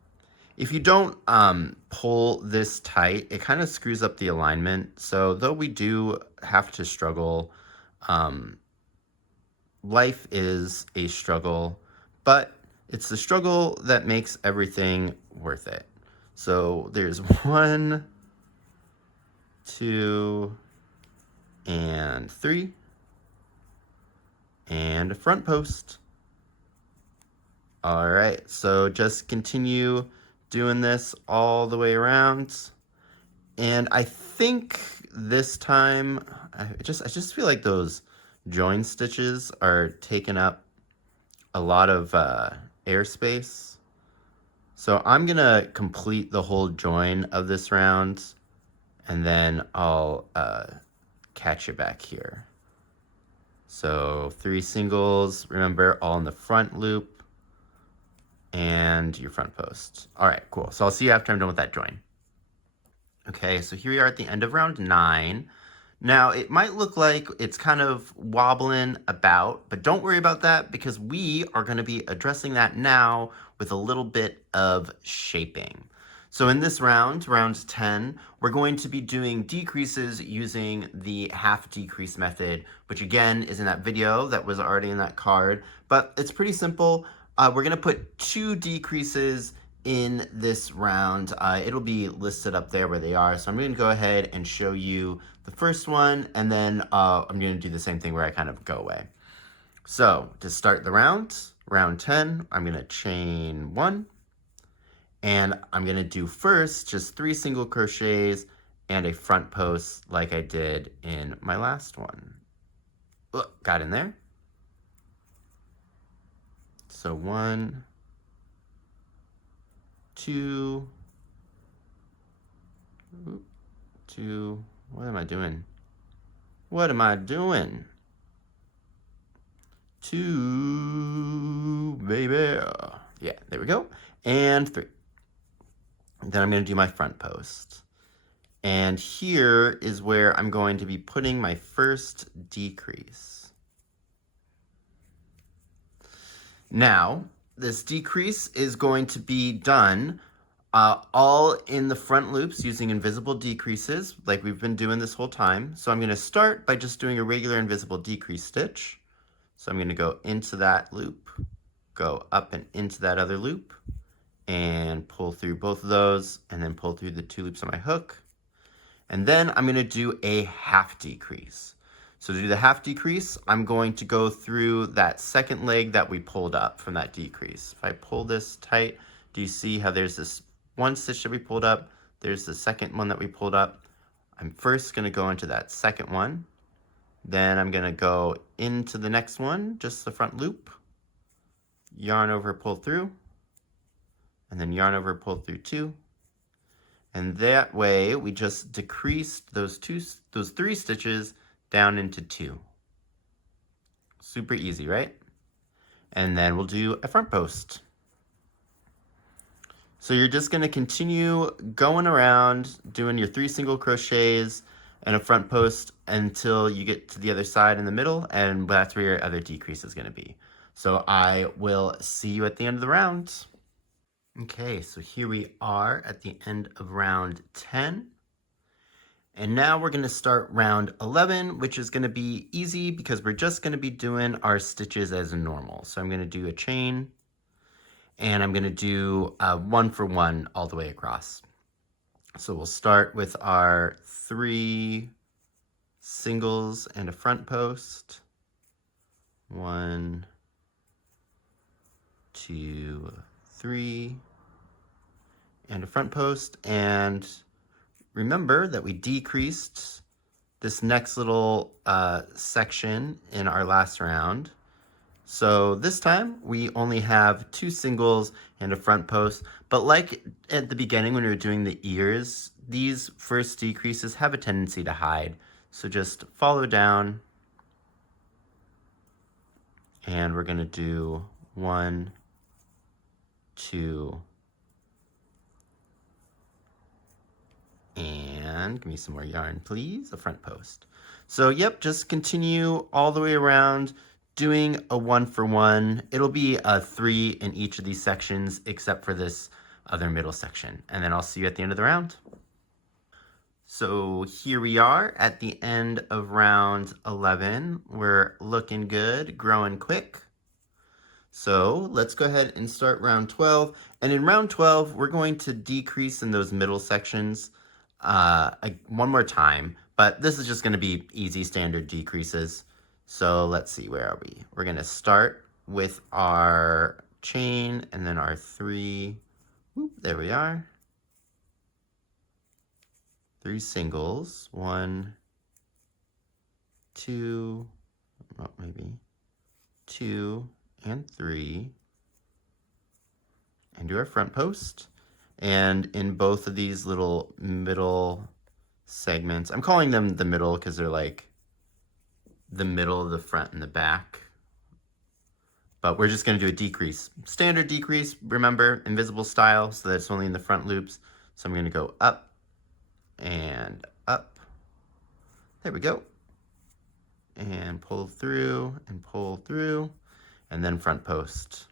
If you don't pull this tight, it kind of screws up the alignment. So though we do have to struggle, life is a struggle, but it's the struggle that makes everything worth it. So there's 1, 2, and 3, and a front post. All right, so just continue doing this all the way around. And I think this time, I just feel like those join stitches are taking up a lot of airspace. So I'm gonna complete the whole join of this round, and then I'll catch you back here. So 3 singles, remember, all in the front loop and your front post. All right, cool. So I'll see you after I'm done with that join. Okay, so here we are at the end of round 9. Now, it might look like it's kind of wobbling about, but don't worry about that because we are going to be addressing that now with a little bit of shaping. So in this round, round 10, we're going to be doing decreases using the half decrease method, which again is in that video that was already in that card, but it's pretty simple. We're going to put 2 decreases in this round. It'll be listed up there where they are. So I'm going to go ahead and show you the first one, and then I'm going to do the same thing where I kind of go away. So to start the round, round 10, I'm going to chain 1, And I'm gonna do first just 3 single crochets and a front post like I did in my last one. Look, got in there. So 1, 2, 2, what am I doing? What am I doing? 2, baby. Yeah, there we go. And 3. Then I'm going to do my front post. And here is where I'm going to be putting my first decrease. Now, this decrease is going to be done all in the front loops using invisible decreases like we've been doing this whole time. So I'm going to start by just doing a regular invisible decrease stitch. So I'm going to go into that loop, go up and into that other loop, and pull through both of those, and then pull through the 2 loops on my hook. And then I'm going to do a half decrease. So to do the half decrease, I'm going to go through that second leg that we pulled up from that decrease. If I pull this tight, do you see how there's this one stitch that we pulled up? There's the second one that we pulled up. I'm first going to go into that second one. Then I'm going to go into the next one, just the front loop, yarn over, pull through, and then yarn over, pull through 2. And that way we just decreased those 3 stitches down into 2. Super easy, right? And then we'll do a front post. So you're just going to continue going around doing your 3 single crochets and a front post until you get to the other side in the middle, and that's where your other decrease is going to be. So I will see you at the end of the round. Okay, so here we are at the end of round 10. And now we're going to start round 11, which is going to be easy because we're just going to be doing our stitches as normal. So I'm going to do a chain, and I'm going to do 1 for 1 all the way across. So we'll start with our 3 singles and a front post. 1, 2, 3, and a front post. And remember that we decreased this next little section in our last round. So this time we only have 2 singles and a front post, but like at the beginning when we were doing the ears, these first decreases have a tendency to hide. So just follow down, and we're gonna do 1, 2, and give me some more yarn, please, a front post. So yep, just continue all the way around doing a 1 for 1. It'll be a 3 in each of these sections except for this other middle section. And then I'll see you at the end of the round. So here we are at the end of round 11. We're looking good, growing quick. So let's go ahead and start round 12. And in round 12, we're going to decrease in those middle sections one more time. But this is just going to be easy standard decreases. So let's see, where are we? We're going to start with our chain and then our 3, there we are. 3 singles, 1, 2, oh, maybe 2 and 3, and do our front post. And in both of these little middle segments, I'm calling them the middle because they're like the middle of the front and the back. But we're just going to do a decrease. Standard decrease, remember, invisible style, so that it's only in the front loops. So I'm going to go up and up. There we go. And pull through, and then front post.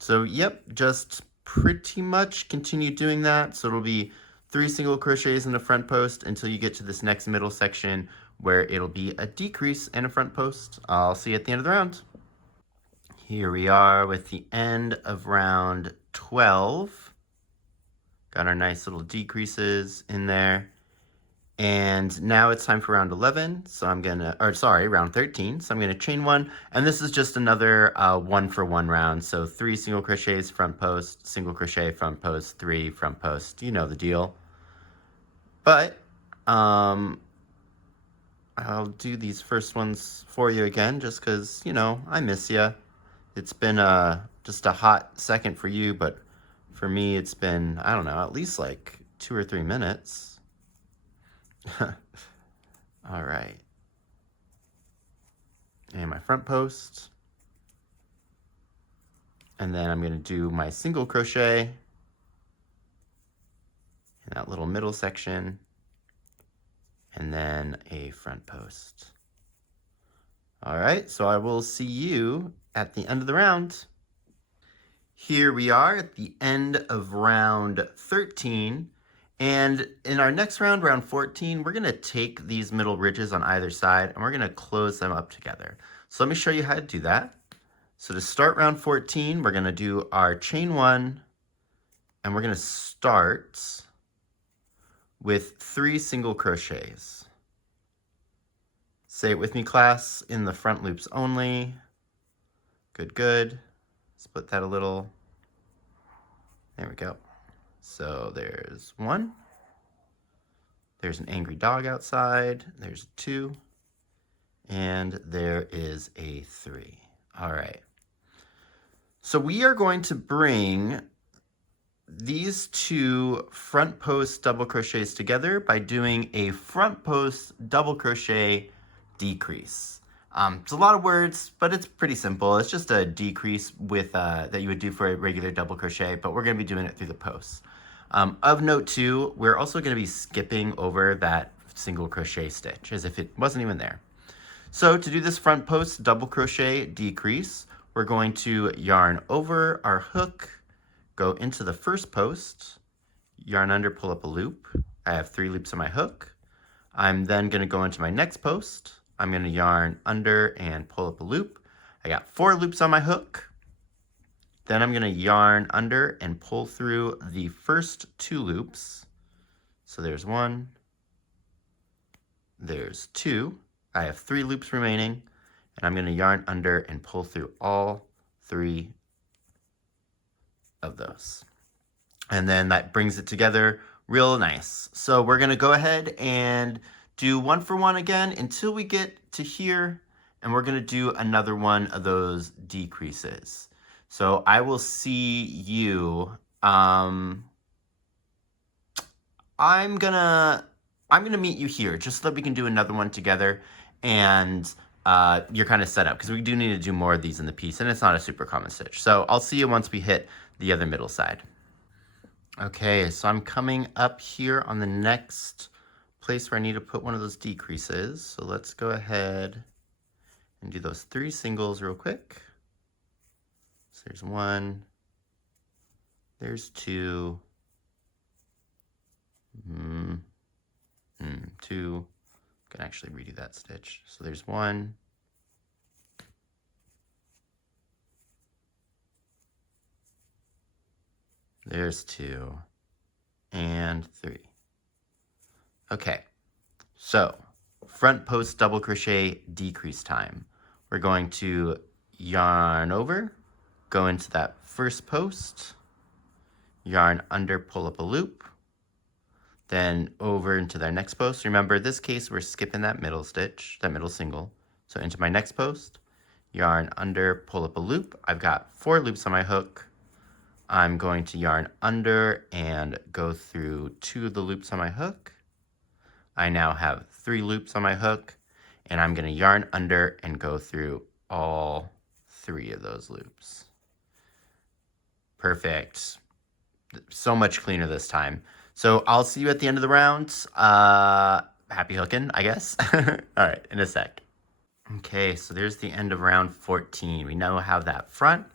So yep, just pretty much continue doing that. So it'll be 3 single crochets in the front post until you get to this next middle section where it'll be a decrease and a front post. I'll see you at the end of the round. Here we are with the end of round 12. Got our nice little decreases in there. And now it's time for round 11, so I'm gonna, or sorry, round 13. So I'm gonna chain one, and this is just another 1-for-1 round. So 3 single crochets front post, single crochet front post, 3 front post. You know the deal. But I'll do these first ones for you again, just because, you know, I miss you. It's been just a hot second for you, but for me, it's been, I don't know, at least like 2 or 3 minutes. All right. And my front post. And then I'm going to do my single crochet in that little middle section. And then a front post. All right, so I will see you at the end of the round. Here we are at the end of round 13. And in our next round, round 14, we're gonna take these middle ridges on either side and we're gonna close them up together. So let me show you how to do that. So to start round 14, we're gonna do our chain one, and we're gonna start with 3 single crochets. Say it with me, class, in the front loops only. Good, good. Split that a little. There we go. So there's 1. There's an angry dog outside. There's 2. And there is a 3. All right. So we are going to bring these 2 front post double crochets together by doing a front post double crochet decrease. It's a lot of words, but it's pretty simple. It's just a decrease with that you would do for a regular double crochet, but we're going to be doing it through the posts. Of note too, we're also going to be skipping over that single crochet stitch as if it wasn't even there. So to do this front post double crochet decrease, we're going to yarn over our hook, go into the first post, yarn under, pull up a loop. I have 3 loops on my hook. I'm then going to go into my next post. I'm going to yarn under and pull up a loop. I got 4 loops on my hook. Then I'm going to yarn under and pull through the first 2 loops. So there's 1, there's 2. I have 3 loops remaining, and I'm going to yarn under and pull through all 3 of those. And then that brings it together real nice. So we're going to go ahead and do 1-for-1 again until we get to here, and we're going to do another one of those decreases. So I will see you. I'm gonna meet you here just so that we can do another one together, and you're kind of set up because we do need to do more of these in the piece, and it's not a super common stitch. So I'll see you once we hit the other middle side. Okay, so I'm coming up here on the next place where I need to put one of those decreases. So let's go ahead and do those 3 singles real quick. So there's 1, there's 2, 2. I can actually redo that stitch. So there's 1, there's 2, and 3. Okay, so front post double crochet decrease time. We're going to yarn over, go into that first post, yarn under, pull up a loop, then over into that next post. Remember, this case, we're skipping that middle stitch, that middle single. So into my next post, yarn under, pull up a loop. I've got 4 loops on my hook. I'm going to yarn under and go through 2 of the loops on my hook. I now have 3 loops on my hook, and I'm going to yarn under and go through all 3 of those loops. Perfect. So much cleaner this time. So I'll see you at the end of the round. Happy hooking, I guess. All right, in a sec. Okay, so there's the end of round 14. We now have that front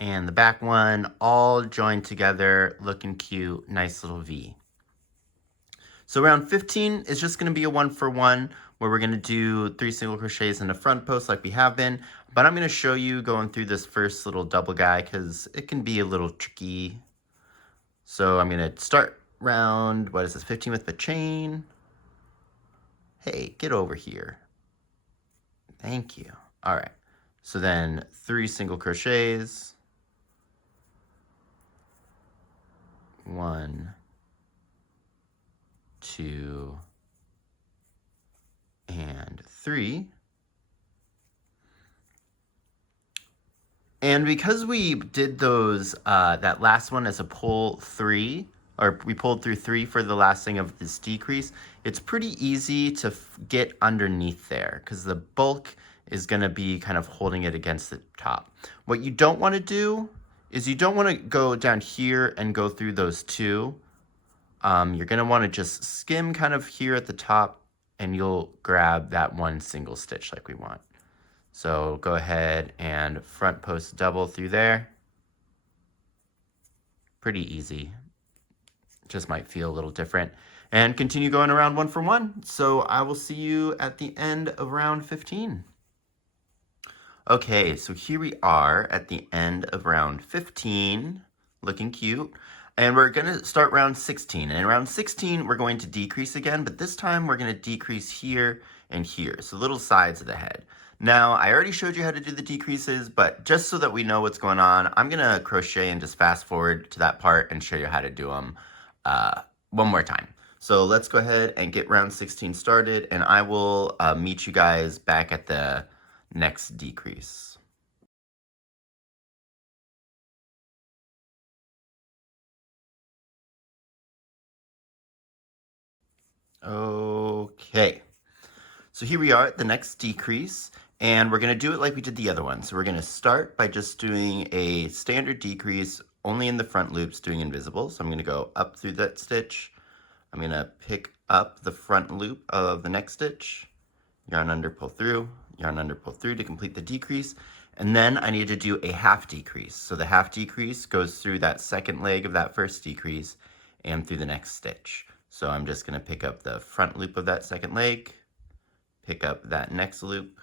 and the back one all joined together, looking cute, nice little V. So round 15 is just going to be a 1-for-1 where we're going to do 3 single crochets in the front post like we have been. But I'm going to show you going through this first little double guy because it can be a little tricky. So I'm going to start round, 15 with the chain. Hey, get over here. Thank you. All right. So then 3 single crochets. 1, 2, and 3. And because we did those, that last one as a pull 3, or we pulled through 3 for the last thing of this decrease, it's pretty easy to get underneath there because the bulk is going to be kind of holding it against the top. What you don't want to do is you don't want to go down here and go through those 2. You're going to want to just skim kind of here at the top, and you'll grab that 1 single stitch like we want. So go ahead and front post double through there. Pretty easy. Just might feel a little different. And continue going around 1 for 1. So I will see you at the end of round 15. Okay, so here we are at the end of round 15. Looking cute. And we're going to start round 16. And in round 16, we're going to decrease again, but this time we're going to decrease here and here. So little sides of the head. Now, I already showed you how to do the decreases, but just so that we know what's going on, I'm going to crochet and just fast forward to that part and show you how to do them one more time. So let's go ahead and get round 16 started, and I will meet you guys back at the next decrease. Okay, so here we are at the next decrease, and we're going to do it like we did the other one. So we're going to start by just doing a standard decrease only in the front loops, doing invisible. So I'm going to go up through that stitch. I'm going to pick up the front loop of the next stitch, yarn under, pull through, yarn under, pull through to complete the decrease. And then I need to do a half decrease. So the half decrease goes through that second leg of that first decrease and through the next stitch. So I'm just going to pick up the front loop of that second leg, pick up that next loop,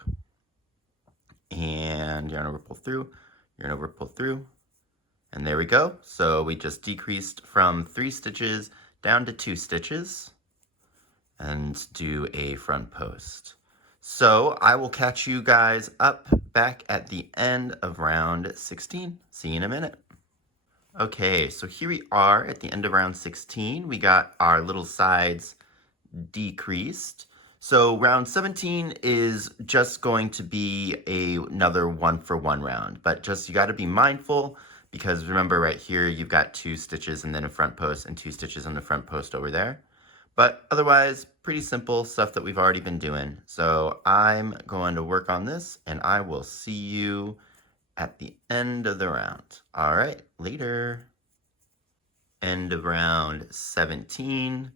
and yarn over, pull through, yarn over, pull through, and there we go. So we just decreased from 3 stitches down to 2 stitches and do a front post. So I will catch you guys up back at the end of round 16. See you in a minute. Okay, so here we are at the end of round 16. We got our little sides decreased. So round 17 is just going to be another 1 for 1 round, but just you got to be mindful because remember right here you've got 2 stitches and then a front post and 2 stitches on the front post over there. But otherwise, pretty simple stuff that we've already been doing. So I'm going to work on this and I will see you at the end of the round. All right, later. End of round 17.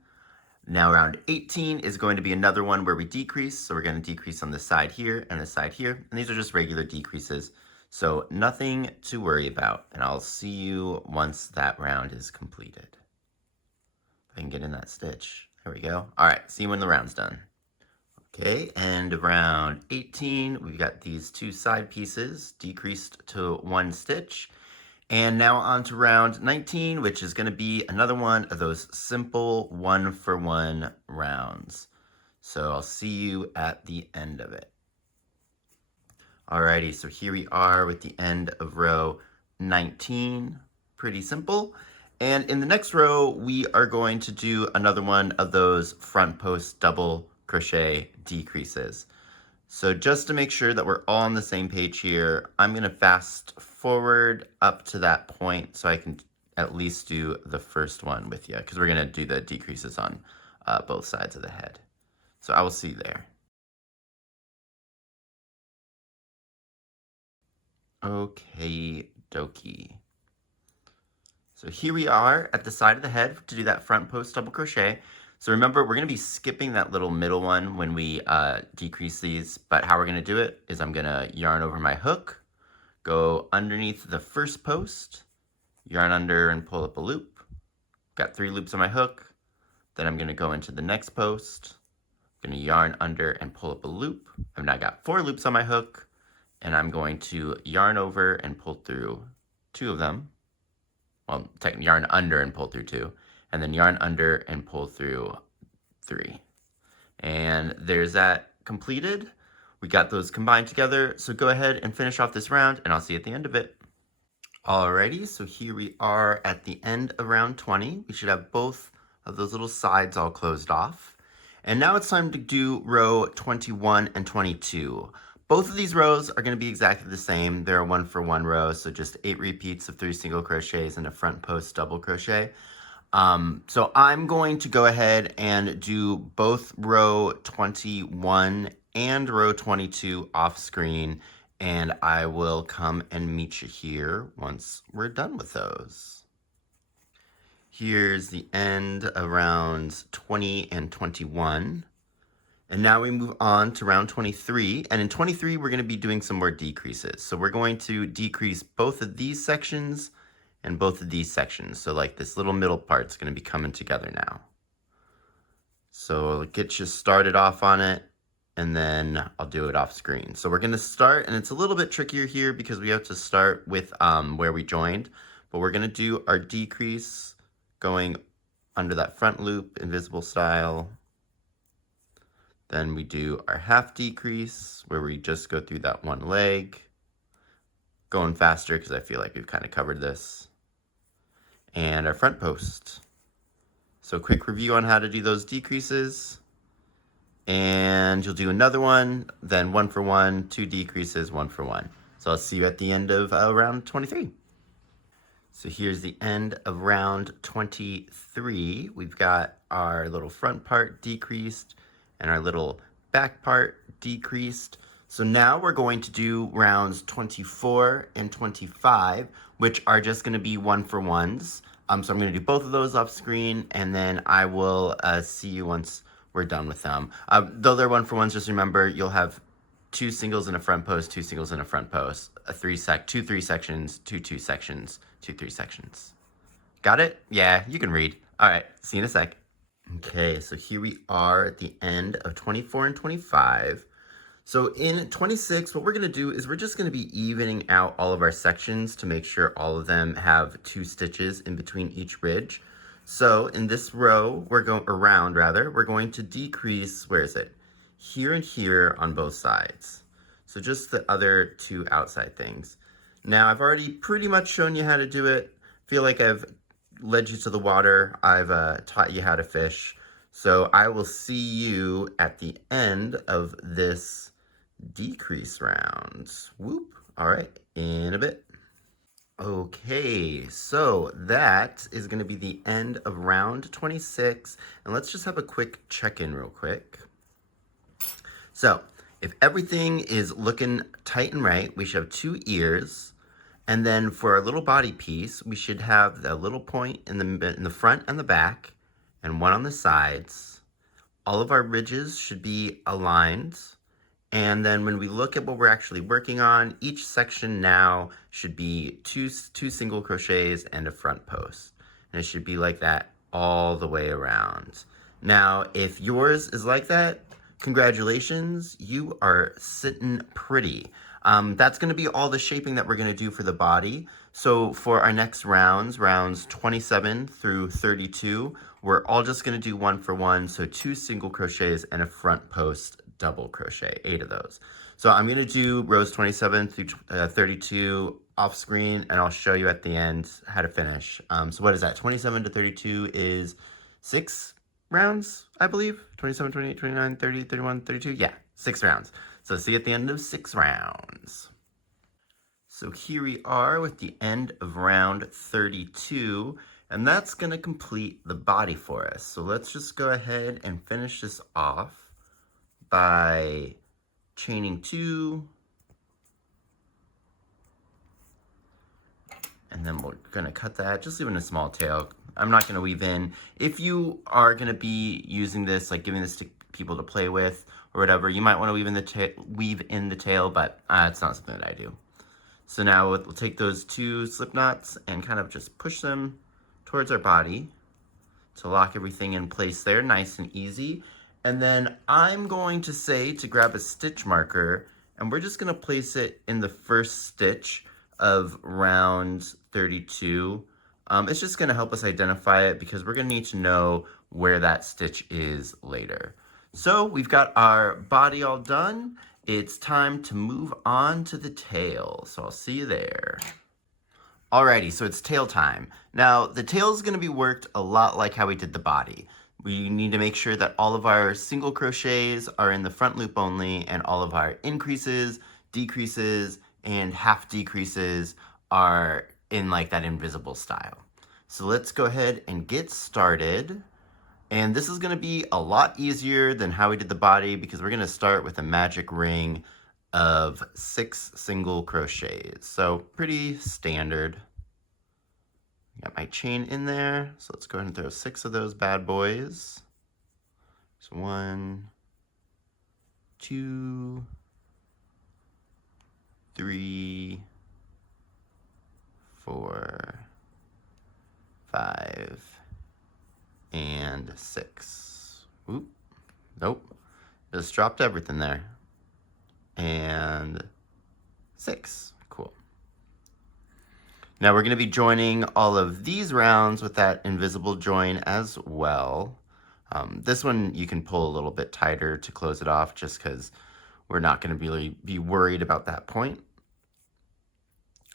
Now round 18 is going to be another one where we decrease. So we're going to decrease on the side here and the side here. And these are just regular decreases. So nothing to worry about. And I'll see you once that round is completed. If I can get in that stitch. There we go. All right, see you when the round's done. Okay, end of round 18. We've got these 2 side pieces decreased to 1 stitch. And now on to round 19, which is going to be another one of those simple 1 for 1 rounds. So I'll see you at the end of it. Alrighty, so here we are with the end of row 19. Pretty simple. And in the next row, we are going to do another one of those front post double crochet decreases. So just to make sure that we're all on the same page here, I'm going to fast forward up to that point so I can at least do the first one with you because we're going to do the decreases on both sides of the head. So I will see you there. Okay, dokie. So here we are at the side of the head to do that front post double crochet. So remember, we're going to be skipping that little middle one when we decrease these, but how we're going to do it is I'm going to yarn over my hook, go underneath the first post, yarn under and pull up a loop. Got 3 loops on my hook. Then I'm going to go into the next post, I'm going to yarn under and pull up a loop. I've now got 4 loops on my hook, and I'm going to yarn over and pull through 2 of them. Well, yarn under and pull through 2, and then yarn under and pull through 3. And there's that completed. We got those combined together. So go ahead and finish off this round and I'll see you at the end of it. Alrighty, so here we are at the end of round 20. We should have both of those little sides all closed off. And now it's time to do row 21 and 22. Both of these rows are going to be exactly the same. They're a 1-for-1 row, so just 8 repeats of 3 single crochets and a front post double crochet. So I'm going to go ahead and do both row 21 and row 22 off screen, and I will come and meet you here once we're done with those. Here's the end of rounds 20 and 21. And now we move on to round 23. And in 23, we're going to be doing some more decreases. So we're going to decrease both of these sections and both of these sections. So like this little middle part's going to be coming together now. So I'll get you started off on it, and then I'll do it off screen. So we're going to start, and it's a little bit trickier here because we have to start with where we joined. But we're going to do our decrease going under that front loop, invisible style. Then we do our half decrease where we just go through that one leg, going faster because I feel like we've kind of covered this, and our front post. So quick review on how to do those decreases, and you'll do another one, then 1-for-1, 2 decreases, 1-for-1. So I'll see you at the end of round 23. So here's the end of round 23. We've got our little front part decreased and our little back part decreased. So now we're going to do rounds 24 and 25, which are just going to be 1-for-1s. So I'm going to do both of those off screen, and then I will see you once we're done with them. Though they're 1-for-1s, just remember you'll have 2 singles in a front post, 2 singles in a front post, 2 3 sections, 2 2 sections, 2 3 sections. Got it? Yeah, you can read. All right, see you in a sec. Okay, so here we are at the end of 24 and 25. So in 26, what we're going to do is we're just going to be evening out all of our sections to make sure all of them have 2 stitches in between each ridge. So in this row, we're going to decrease, where is it? Here and here on both sides. So just the other 2 outside things. Now I've already pretty much shown you how to do it. Feel like I've led you to the water. I've taught you how to fish. So I will see you at the end of this decrease round. Whoop. All right, in a bit. Okay, so that is going to be the end of round 26. And let's just have a quick check-in real quick. So if everything is looking tight and right, we should have 2 ears. And then for our little body piece, we should have the little point in the front and the back, and 1 on the sides. All of our ridges should be aligned. And then when we look at what we're actually working on, each section now should be two single crochets and a front post. And it should be like that all the way around. Now, if yours is like that, congratulations, you are sitting pretty. That's going to be all the shaping that we're going to do for the body. So for our next rounds 27 through 32, we're all just going to do 1-for-1, so 2 single crochets and a front post double crochet, 8 of those. So I'm going to do rows 27 through 32 off screen, and I'll show you at the end how to finish. So what is that? 27 to 32 is 6 rounds, I believe. 27, 28, 29, 30, 31, 32. Yeah, 6 rounds. So see you at the end of 6 rounds. So here we are with the end of round 32, and that's going to complete the body for us. So let's just go ahead and finish this off by chaining 2, and then we're going to cut that, just leaving a small tail. I'm not going to weave in. If you are going to be using this, like giving this to people to play with or whatever, you might want to weave in the tail, but it's not something that I do. So now we'll take those 2 slip knots and kind of just push them towards our body to lock everything in place there, nice and easy. And then I'm going to say to grab a stitch marker, and we're just going to place it in the first stitch of round 32. It's just going to help us identify it because we're going to need to know where that stitch is later. So we've got our body all done. It's time to move on to the tail. So I'll see you there. Alrighty, so it's tail time. Now, the tail is going to be worked a lot like how we did the body. We need to make sure that all of our single crochets are in the front loop only, and all of our increases, decreases, and half decreases are in like that invisible style. So let's go ahead and get started. And this is going to be a lot easier than how we did the body because we're going to start with a magic ring of 6 single crochets. So pretty standard. Got my chain in there. So let's go ahead and throw 6 of those bad boys. So 1, 2, 3, 4, 5, and 6. Oop. Nope. Just dropped everything there. And 6. Cool. Now we're going to be joining all of these rounds with that invisible join as well. This one you can pull a little bit tighter to close it off just because we're not going to really be worried about that point.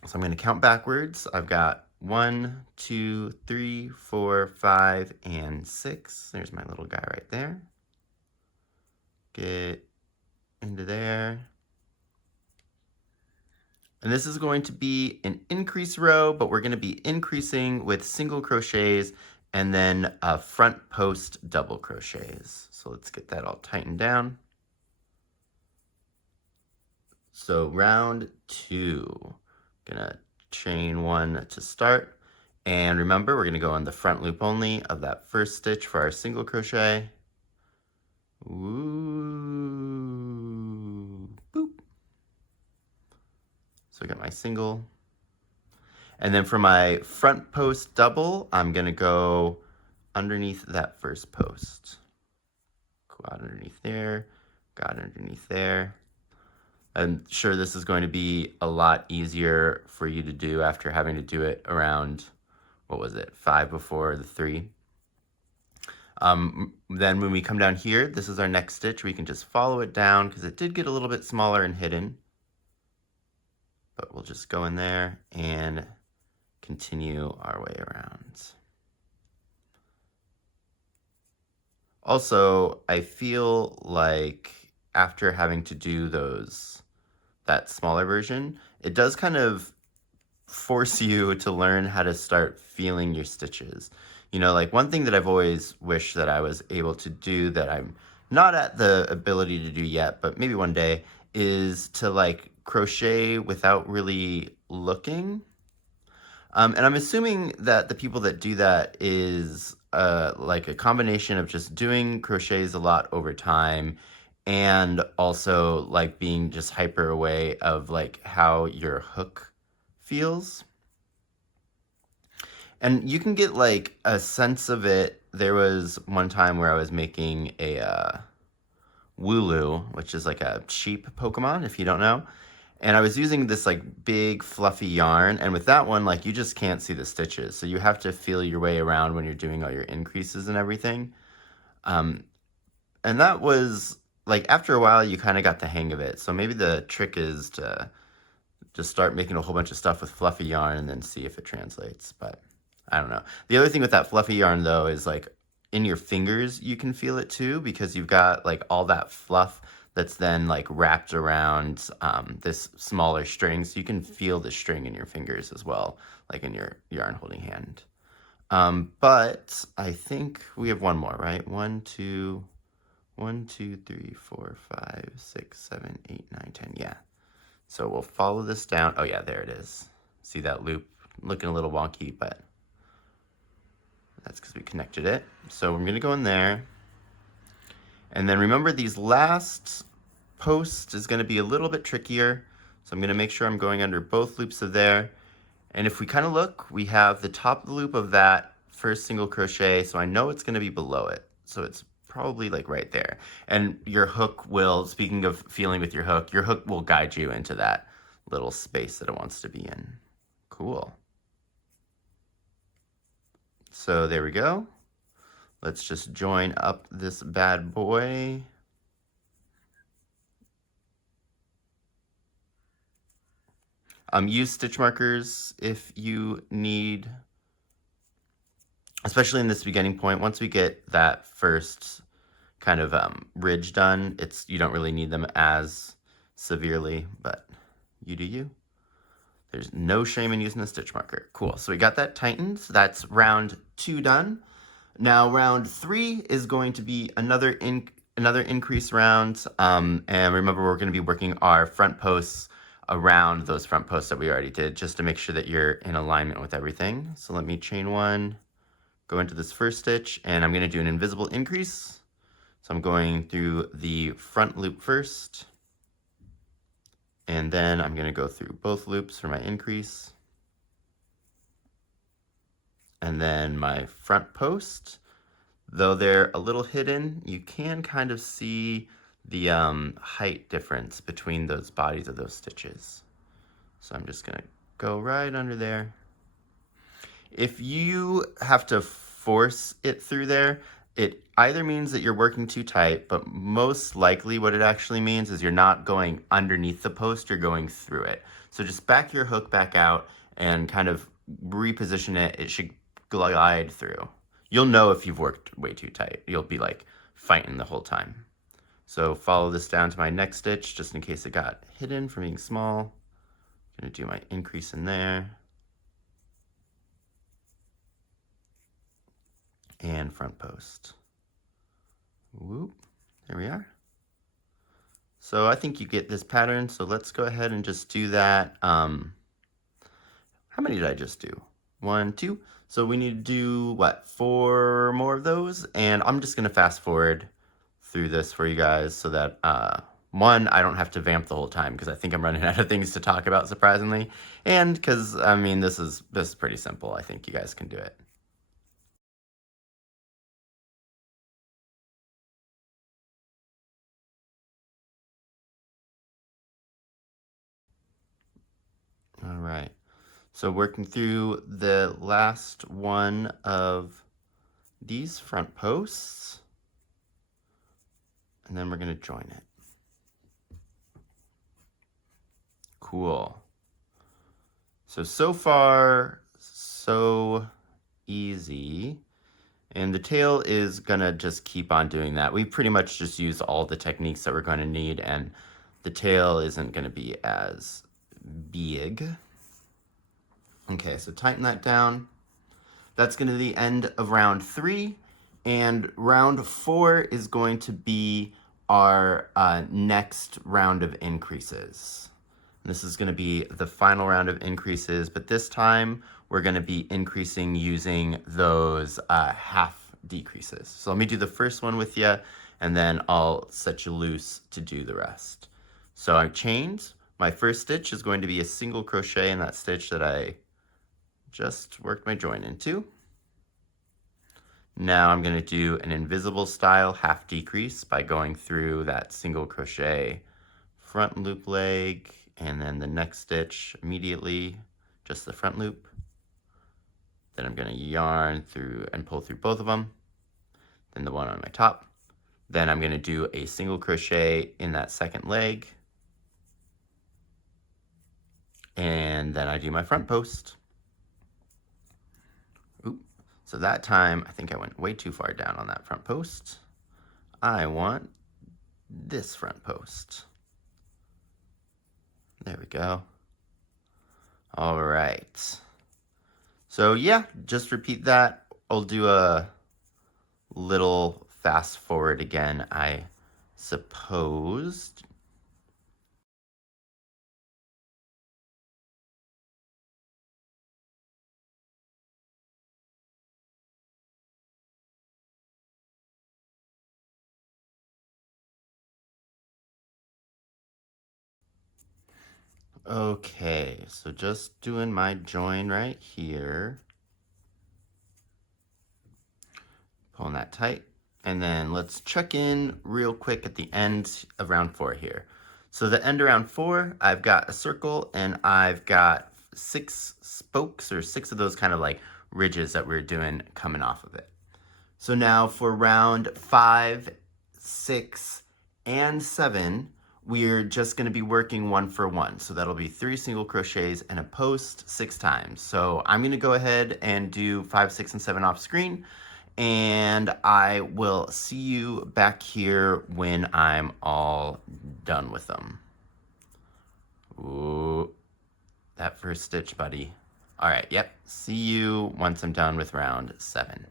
So I'm going to count backwards. I've got 1, 2, 3, 4, 5, and 6. There's my little guy right there. Get into there. And this is going to be an increase row, but we're going to be increasing with single crochets and then front post double crochets. So let's get that all tightened down. So round 2, gonna chain 1 to start. And remember, we're gonna go on the front loop only of that first stitch for our single crochet. Ooh, boop. So I got my single. And then for my front post double, I'm gonna go underneath that first post. Go out underneath there, go out underneath there. I'm sure this is going to be a lot easier for you to do after having to do it around, what was it, 5 before the 3. Then when we come down here, this is our next stitch. We can just follow it down because it did get a little bit smaller and hidden. But we'll just go in there and continue our way around. Also, I feel like after having to do that smaller version, it does kind of force you to learn how to start feeling your stitches. You know, like one thing that I've always wished that I was able to do that I'm not at the ability to do yet, but maybe one day, is to like crochet without really looking. And I'm assuming that the people that do that is like a combination of just doing crochets a lot over time and also like being just hyper aware of like how your hook feels. And you can get like a sense of it. There was one time where I was making a Wooloo, which is like a sheep Pokemon, if you don't know. And I was using this like big fluffy yarn, and with that one, like you just can't see the stitches. So you have to feel your way around when you're doing all your increases and everything. And that was like, after a while, you kind of got the hang of it. So maybe the trick is to just start making a whole bunch of stuff with fluffy yarn and then see if it translates. But I don't know. The other thing with that fluffy yarn though is like in your fingers, you can feel it too, because you've got like all that fluff that's then like wrapped around this smaller string. So you can feel the string in your fingers as well, like in your yarn holding hand. But I think we have one more, right? 1, 2, 3, 4, 5, 6, 7, 8, 9, 10. Yeah. So we'll follow this down. Oh yeah, there it is. See that loop looking a little wonky, but that's because we connected it. So I'm gonna go in there. And then remember, these last posts is gonna be a little bit trickier. So I'm gonna make sure I'm going under both loops of there. And if we kind of look, we have the top of the loop of that first single crochet. So I know it's gonna be below it. So it's probably like right there. And your hook will, speaking of feeling with your hook will guide you into that little space that it wants to be in. Cool. So there we go. Let's just join up this bad boy. Use stitch markers if you need, especially in this beginning point. Once we get that first kind of ridge done, you don't really need them as severely, but you do you. There's no shame in using a stitch marker. Cool, so we got that tightened. That's round 2 done. Now round 3 is going to be another increase round, and remember we're going to be working our front posts around those front posts that we already did, just to make sure that you're in alignment with everything. So let me chain 1, go into this first stitch, and I'm going to do an invisible increase. So I'm going through the front loop first, and then I'm going to go through both loops for my increase. And then my front post, though they're a little hidden, you can kind of see the height difference between those bodies of those stitches. So I'm just going to go right under there. If you have to force it through there, it either means that you're working too tight, but most likely what it actually means is you're not going underneath the post, you're going through it. So just back your hook back out and kind of reposition it. It should glide through. You'll know if you've worked way too tight. You'll be like fighting the whole time. So follow this down to my next stitch, just in case it got hidden from being small. I'm gonna do my increase in there. And front post. Whoop, there we are. So I think you get this pattern, so let's go ahead and just do that. How many did I just do? 1, 2. So we need to do, what, 4 more of those? And I'm just gonna fast forward through this for you guys so that, one, I don't have to vamp the whole time because I think I'm running out of things to talk about, surprisingly. And because, I mean, this is pretty simple. I think you guys can do it. All right, so working through the last one of these front posts, and then we're gonna join it. Cool. So far, so easy. And the tail is gonna just keep on doing that. We pretty much just use all the techniques that we're gonna need, and the tail isn't gonna be as big. Okay, so tighten that down. That's gonna be the end of round 3, and round 4 is going to be our next round of increases. This is gonna be the final round of increases, but this time we're gonna be increasing using those half decreases. So let me do the first one with you, and then I'll set you loose to do the rest. So I chained. My first stitch is going to be a single crochet in that stitch that I just worked my join into. Now I'm gonna do an invisible style half decrease by going through that single crochet front loop leg, and then the next stitch immediately, just the front loop. Then I'm gonna yarn through and pull through both of them, then the one on my top. Then I'm gonna do a single crochet in that second leg, and then I do my front post. Oop. So that time, I think I went way too far down on that front post. I want this front post. There we go. All right. So yeah, just repeat that. I'll do a little fast forward again, I suppose. Okay, so just doing my join right here. Pulling that tight. And then let's check in real quick at the end of round 4 here. So the end of round 4, I've got a circle and I've got 6 spokes, or 6 of those kind of like ridges that we're doing coming off of it. So now for round 5, 6, and 7, we're just going to be working 1 for 1. So that'll be 3 single crochets and a post 6 times. So I'm going to go ahead and do 5, 6, and 7 off screen, and I will see you back here when I'm all done with them. Ooh, that first stitch, buddy. All right, yep. See you once I'm done with round 7.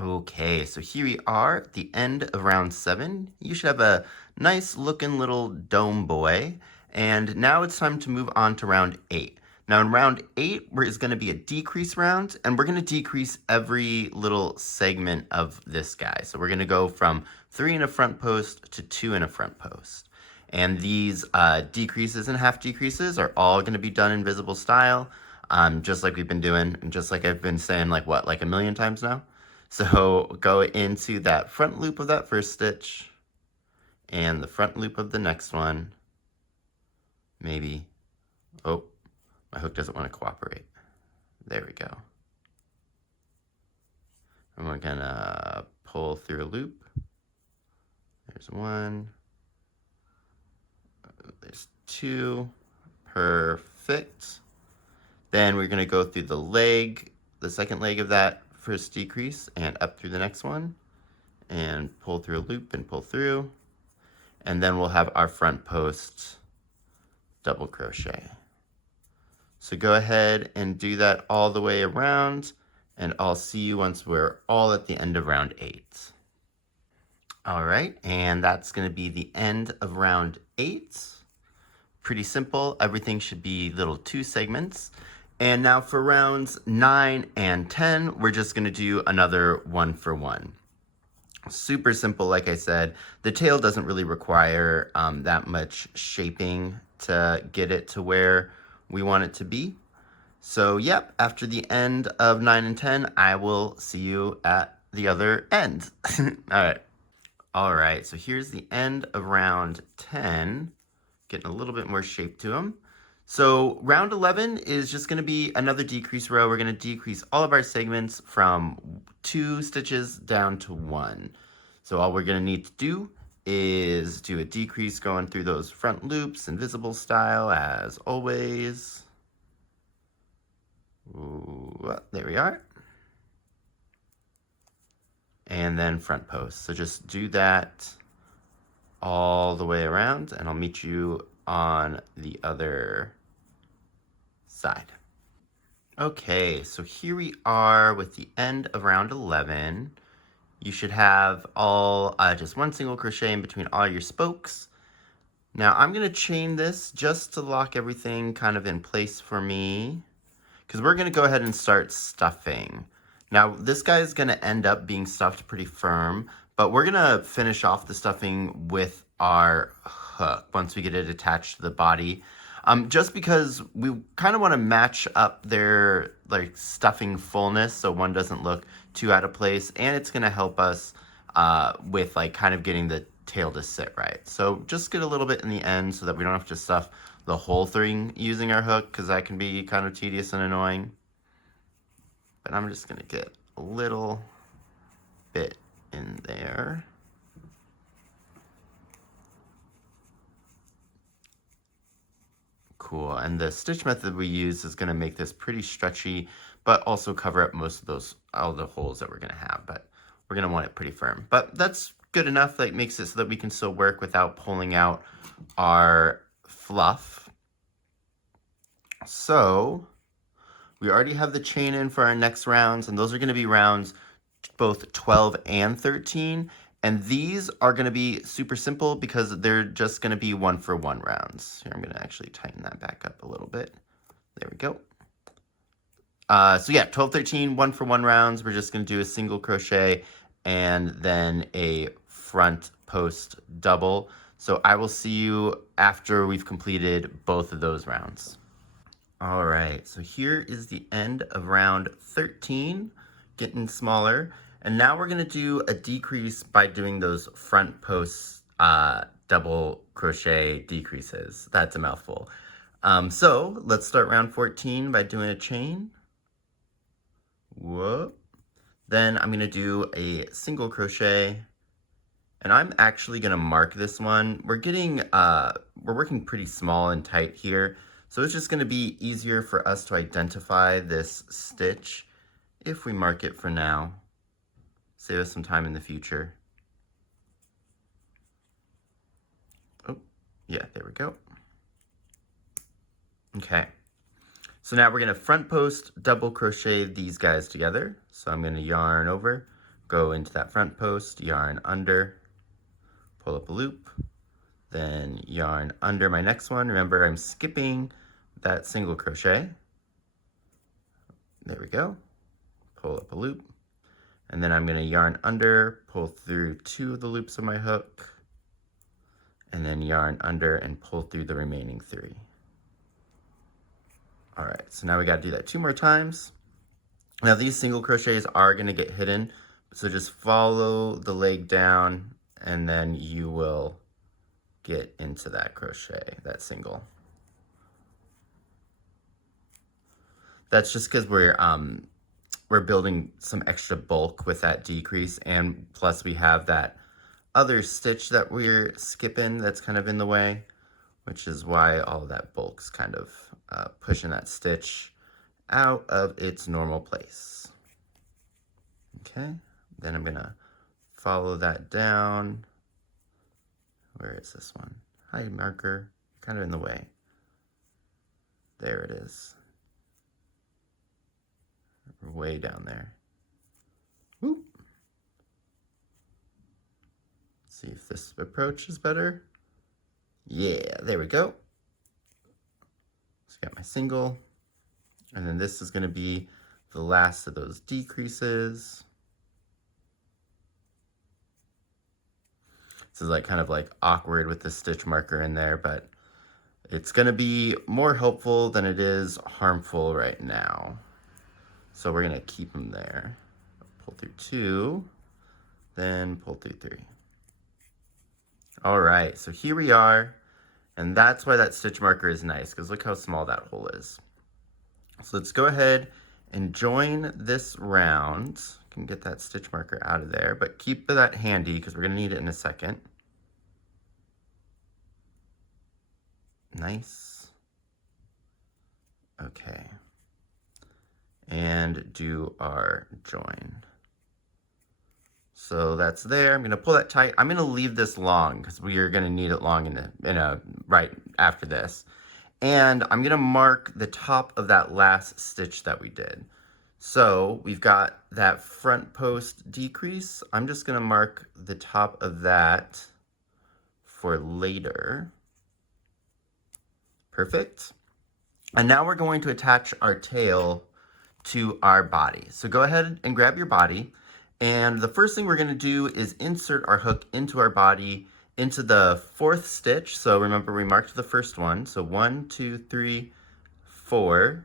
Okay, so here we are at the end of round 7. You should have a nice looking little dome boy. And now it's time to move on to round 8. Now in round 8, is going to be a decrease round, and we're going to decrease every little segment of this guy. So we're going to go from 3 in a front post to 2 in a front post. And these decreases and half decreases are all going to be done in visible style, just like we've been doing, and just like I've been saying like a million times now. So go into that front loop of that first stitch and the front loop of the next one. Maybe. Oh, my hook doesn't want to cooperate. There we go. And we're gonna pull through a loop. There's 1. There's 2. Perfect. Then we're gonna go through the leg, the second leg of that first decrease, and up through the next one, and pull through a loop and pull through, and then we'll have our front post double crochet. So go ahead and do that all the way around, and I'll see you once we're all at the end of round 8. All right, and that's going to be the end of round 8. Pretty simple. Everything should be little 2 segments. And now for rounds 9 and 10, we're just going to do another 1 for 1. Super simple, like I said. The tail doesn't really require that much shaping to get it to where we want it to be. So, yep, after the end of 9 and 10, I will see you at the other end. All right, so here's the end of round 10. Getting a little bit more shape to them. So round 11 is just going to be another decrease row. We're going to decrease all of our segments from 2 stitches down to 1. So all we're going to need to do is do a decrease going through those front loops in visible style as always. Ooh, there we are. And then front post. So just do that all the way around, and I'll meet you on the other side. Okay, so here we are with the end of round 11. You should have all just 1 single crochet in between all your spokes. Now I'm going to chain this just to lock everything kind of in place for me, because we're going to go ahead and start stuffing. Now this guy is going to end up being stuffed pretty firm, but we're going to finish off the stuffing with our hook once we get it attached to the body. Just because we kind of want to match up their like stuffing fullness so one doesn't look too out of place, and it's going to help us with like kind of getting the tail to sit right. So just get a little bit in the end so that we don't have to stuff the whole thing using our hook, because that can be kind of tedious and annoying. But I'm just going to get a little bit in there. Cool, and the stitch method we use is going to make this pretty stretchy, but also cover up most of all the holes that we're going to have, but we're going to want it pretty firm. But that's good enough, that makes it so that we can still work without pulling out our fluff. So we already have the chain in for our next rounds, and those are going to be rounds both 12 and 13. And these are going to be super simple because they're just going to be 1 for 1 rounds. Here, I'm going to actually tighten that back up a little bit. There we go. So yeah, 12, 13, 1 for 1 rounds. We're just going to do a single crochet and then a front post double. So I will see you after we've completed both of those rounds. All right, so here is the end of round 13, getting smaller. And now we're going to do a decrease by doing those front post double crochet decreases. That's a mouthful. So let's start round 14 by doing a chain. Whoop. Then I'm gonna do a single crochet, and I'm actually gonna mark this one. We're working pretty small and tight here, so it's just gonna be easier for us to identify this stitch if we mark it for now. Save us some time in the future. Oh, yeah, there we go. Okay, so now we're gonna front post double crochet these guys together. So I'm gonna yarn over, go into that front post, yarn under, pull up a loop, then yarn under my next one. Remember, I'm skipping that single crochet. There we go. Pull up a loop, and then I'm gonna yarn under, pull through 2 of the loops of my hook, and then yarn under and pull through the remaining 3. All right, so now we gotta do that 2 more times. Now these single crochets are gonna get hidden, so just follow the leg down, and then you will get into that crochet, that single. That's just because we're building some extra bulk with that decrease, and plus we have that other stitch that we're skipping that's kind of in the way, which is why all of that bulk's kind of pushing that stitch out of its normal place. Okay, then I'm gonna follow that down. Where is this one? Hi, marker, kind of in the way. There it is. Way down there. Whoop. See if this approach is better. Yeah, there we go. So I got my single, and then this is going to be the last of those decreases. This is like kind of like awkward with the stitch marker in there, but it's going to be more helpful than it is harmful right now. So we're going to keep them there. Pull through 2, then pull through 3. All right, so here we are, and that's why that stitch marker is nice, because look how small that hole is. So let's go ahead and join this round. Can get that stitch marker out of there, but keep that handy because we're going to need it in a second. Nice. Okay. And do our join. So that's there. I'm going to pull that tight. I'm going to leave this long because we are going to need it long right after this. And I'm going to mark the top of that last stitch that we did. So we've got that front post decrease. I'm just going to mark the top of that for later. Perfect. And now we're going to attach our tail to our body. So go ahead and grab your body. And the first thing we're going to do is insert our hook into our body into the 4th stitch. So remember, we marked the first one. So 1, 2, 3, 4.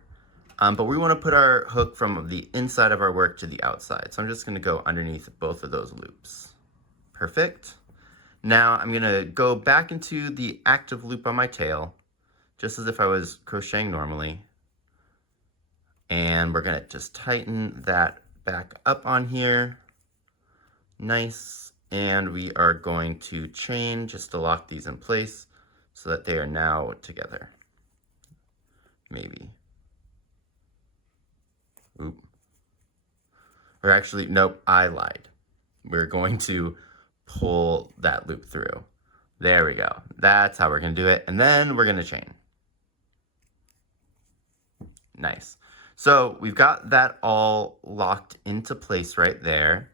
But we want to put our hook from the inside of our work to the outside. So I'm just going to go underneath both of those loops. Perfect. Now I'm going to go back into the active loop on my tail, just as if I was crocheting normally. And we're going to just tighten that back up on here. Nice. And we are going to chain just to lock these in place so that they are now together. Maybe. Oop. Or actually, nope, I lied. We're going to pull that loop through. There we go. That's how we're going to do it. And then we're going to chain. Nice. So we've got that all locked into place right there.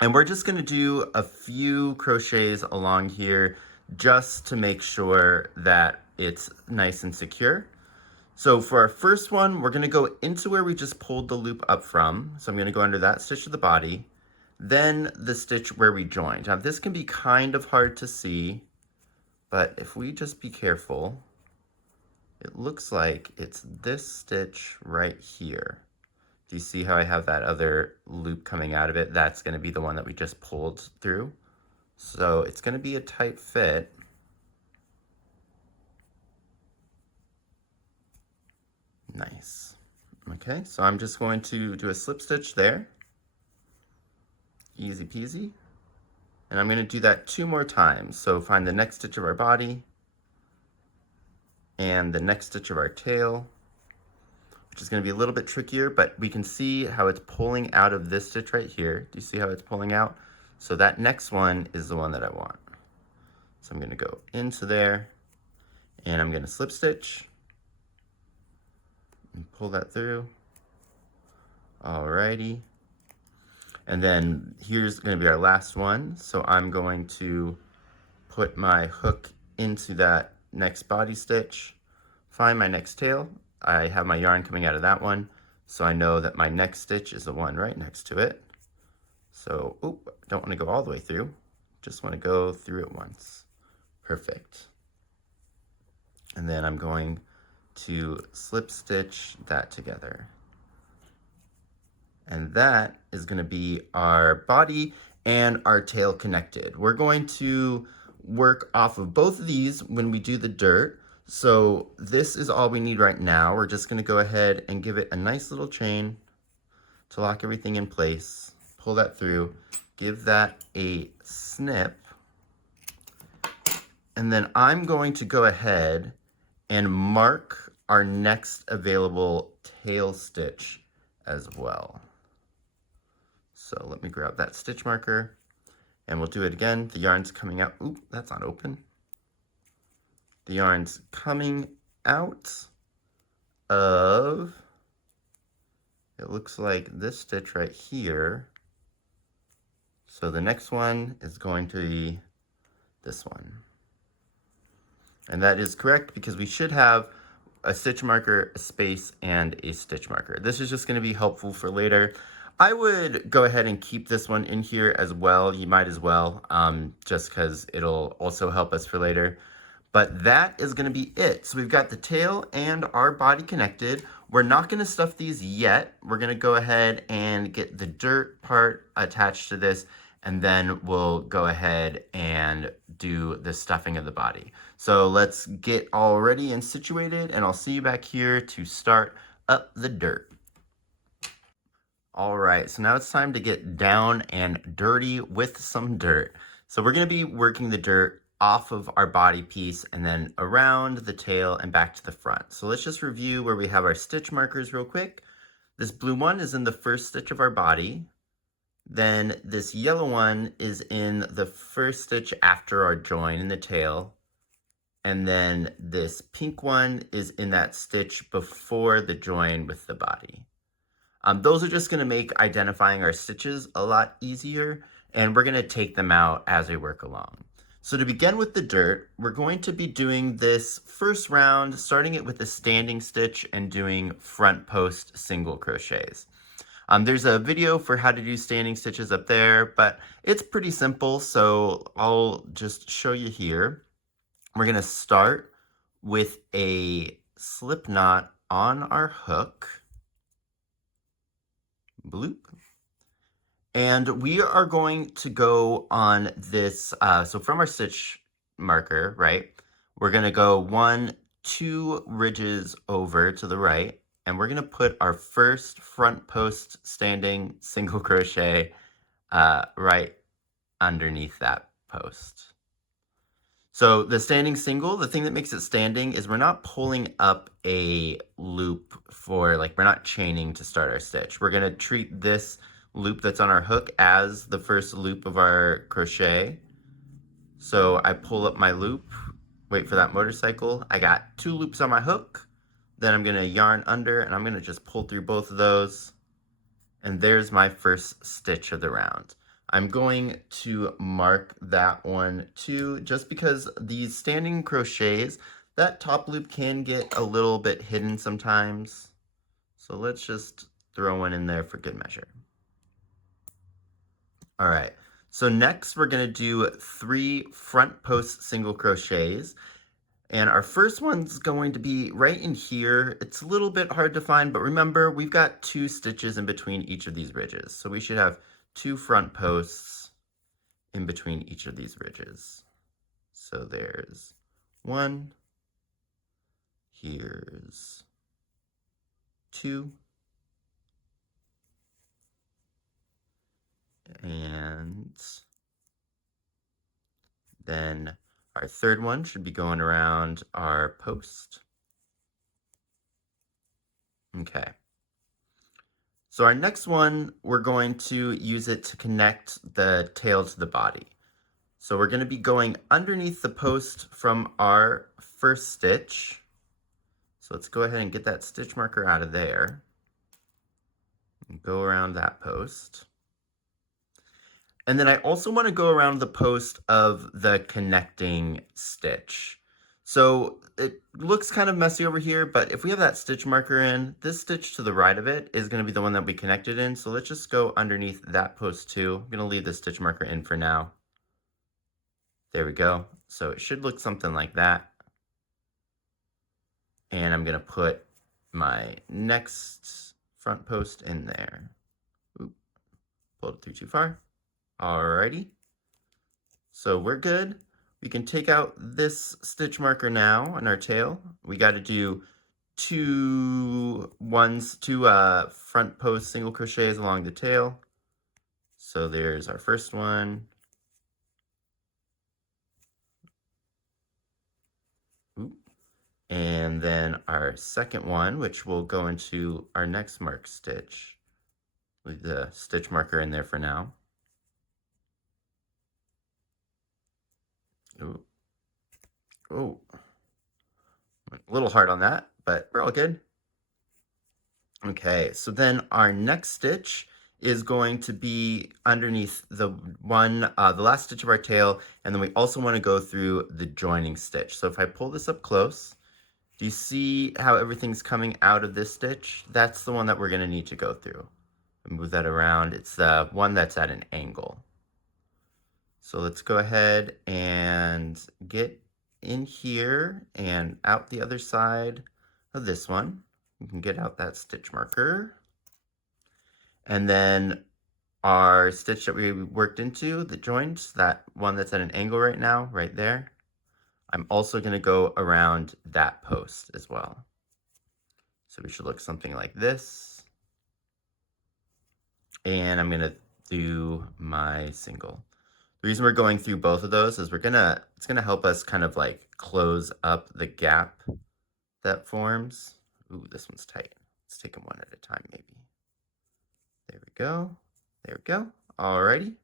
And we're just going to do a few crochets along here just to make sure that it's nice and secure. So for our first one, we're going to go into where we just pulled the loop up from. So I'm going to go under that stitch of the body, then the stitch where we joined. Now this can be kind of hard to see, but if we just be careful, it looks like it's this stitch right here. Do you see how I have that other loop coming out of it? That's going to be the one that we just pulled through. So it's going to be a tight fit. Nice. Okay, so I'm just going to do a slip stitch there. Easy peasy. And I'm going to do that 2 more times. So find the next stitch of our body and the next stitch of our tail, which is going to be a little bit trickier, but we can see how it's pulling out of this stitch right here. Do you see how it's pulling out? So that next one is the one that I want. So I'm going to go into there and I'm going to slip stitch and pull that through. Alrighty. And then here's going to be our last one. So I'm going to put my hook into that next body stitch, find my next tail. I have my yarn coming out of that one, so I know that my next stitch is the one right next to it. So, don't want to go all the way through, just want to go through it once. Perfect. And then I'm going to slip stitch that together. And that is going to be our body and our tail connected. We're going to work off of both of these when we do the dirt. So this is all we need right now. We're just going to go ahead and give it a nice little chain to lock everything in place. Pull that through, give that a snip. And then I'm going to go ahead and mark our next available tail stitch as well. So let me grab that stitch marker and we'll do it again. The yarn's coming out. Oop, that's not open. The yarn's coming out of, it looks like this stitch right here. So the next one is going to be this one. And that is correct because we should have a stitch marker, a space, and a stitch marker. This is just going to be helpful for later. I would go ahead and keep this one in here as well. You might as well, just because it'll also help us for later. But that is going to be it. So we've got the tail and our body connected. We're not going to stuff these yet. We're going to go ahead and get the dirt part attached to this, and then we'll go ahead and do the stuffing of the body. So let's get all ready and situated, and I'll see you back here to start up the dirt. All right, so now it's time to get down and dirty with some dirt. So we're going to be working the dirt off of our body piece and then around the tail and back to the front. So let's just review where we have our stitch markers real quick. This blue one is in the first stitch of our body. Then this yellow one is in the first stitch after our join in the tail. And then this pink one is in that stitch before the join with the body. Those are just going to make identifying our stitches a lot easier, and we're going to take them out as we work along. So to begin with the dirt, we're going to be doing this first round, starting it with a standing stitch and doing front post single crochets. There's a video for how to do standing stitches up there, but it's pretty simple, so I'll just show you here. We're going to start with a slip knot on our hook. Bloop. And we are going to go on this, so from our stitch marker, right, we're going to go 1, 2 ridges over to the right, and we're going to put our first front post standing single crochet right underneath that post. So the standing single, the thing that makes it standing is we're not pulling up a loop for, like, we're not chaining to start our stitch. We're going to treat this loop that's on our hook as the first loop of our crochet. So I pull up my loop, wait for that motorcycle. I got 2 loops on my hook. Then I'm going to yarn under and I'm going to just pull through both of those. And there's my first stitch of the round. I'm going to mark that one too, just because these standing crochets, that top loop can get a little bit hidden sometimes. So let's just throw one in there for good measure. All right, so next we're gonna do 3 front post single crochets. And our first one's going to be right in here. It's a little bit hard to find, but remember, we've got 2 stitches in between each of these ridges. So we should have 2 front posts in between each of these ridges. So there's 1, here's 2, and then our third one should be going around our post. Okay. So our next one, we're going to use it to connect the tail to the body. So we're going to be going underneath the post from our first stitch. So let's go ahead and get that stitch marker out of there and go around that post. And then I also want to go around the post of the connecting stitch. So it looks kind of messy over here, but if we have that stitch marker in, this stitch to the right of it is going to be the one that we connected in. So let's just go underneath that post too. I'm going to leave the stitch marker in for now. There we go. So it should look something like that. And I'm going to put my next front post in there. Oop, pulled it through too far. Alrighty. So we're good. We can take out this stitch marker now on our tail. We got to do two front post single crochets along the tail. So there's our first one. Oop. And then our second one, which will go into our next mark stitch. Leave the stitch marker in there for now. Ooh. Oh, a little hard on that, but we're all good. Okay, so then our next stitch is going to be underneath the last stitch of our tail, and then we also want to go through the joining stitch. So if I pull this up close, do you see how everything's coming out of this stitch? That's the one that we're going to need to go through. Move that around. It's the one that's at an angle. So let's go ahead and get in here and out the other side of this one. You can get out that stitch marker. And then our stitch that we worked into, the joint, that one that's at an angle right now, right there, I'm also going to go around that post as well. So we should look something like this. And I'm going to do my single. The reason we're going through both of those is it's gonna help us kind of like close up the gap that forms. Ooh, this one's tight. Let's take them one at a time, maybe. There we go. There we go. Alrighty.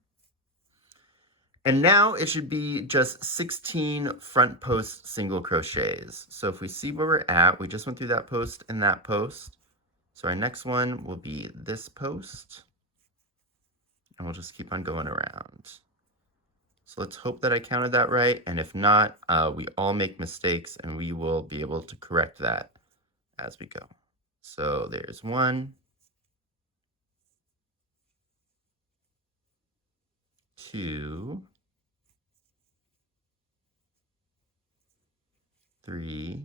And now it should be just 16 front post single crochets. So if we see where we're at, we just went through that post and that post. So our next one will be this post. And we'll just keep on going around. So let's hope that I counted that right, and if not, we all make mistakes, and we will be able to correct that as we go. So there's 1, 2, 3,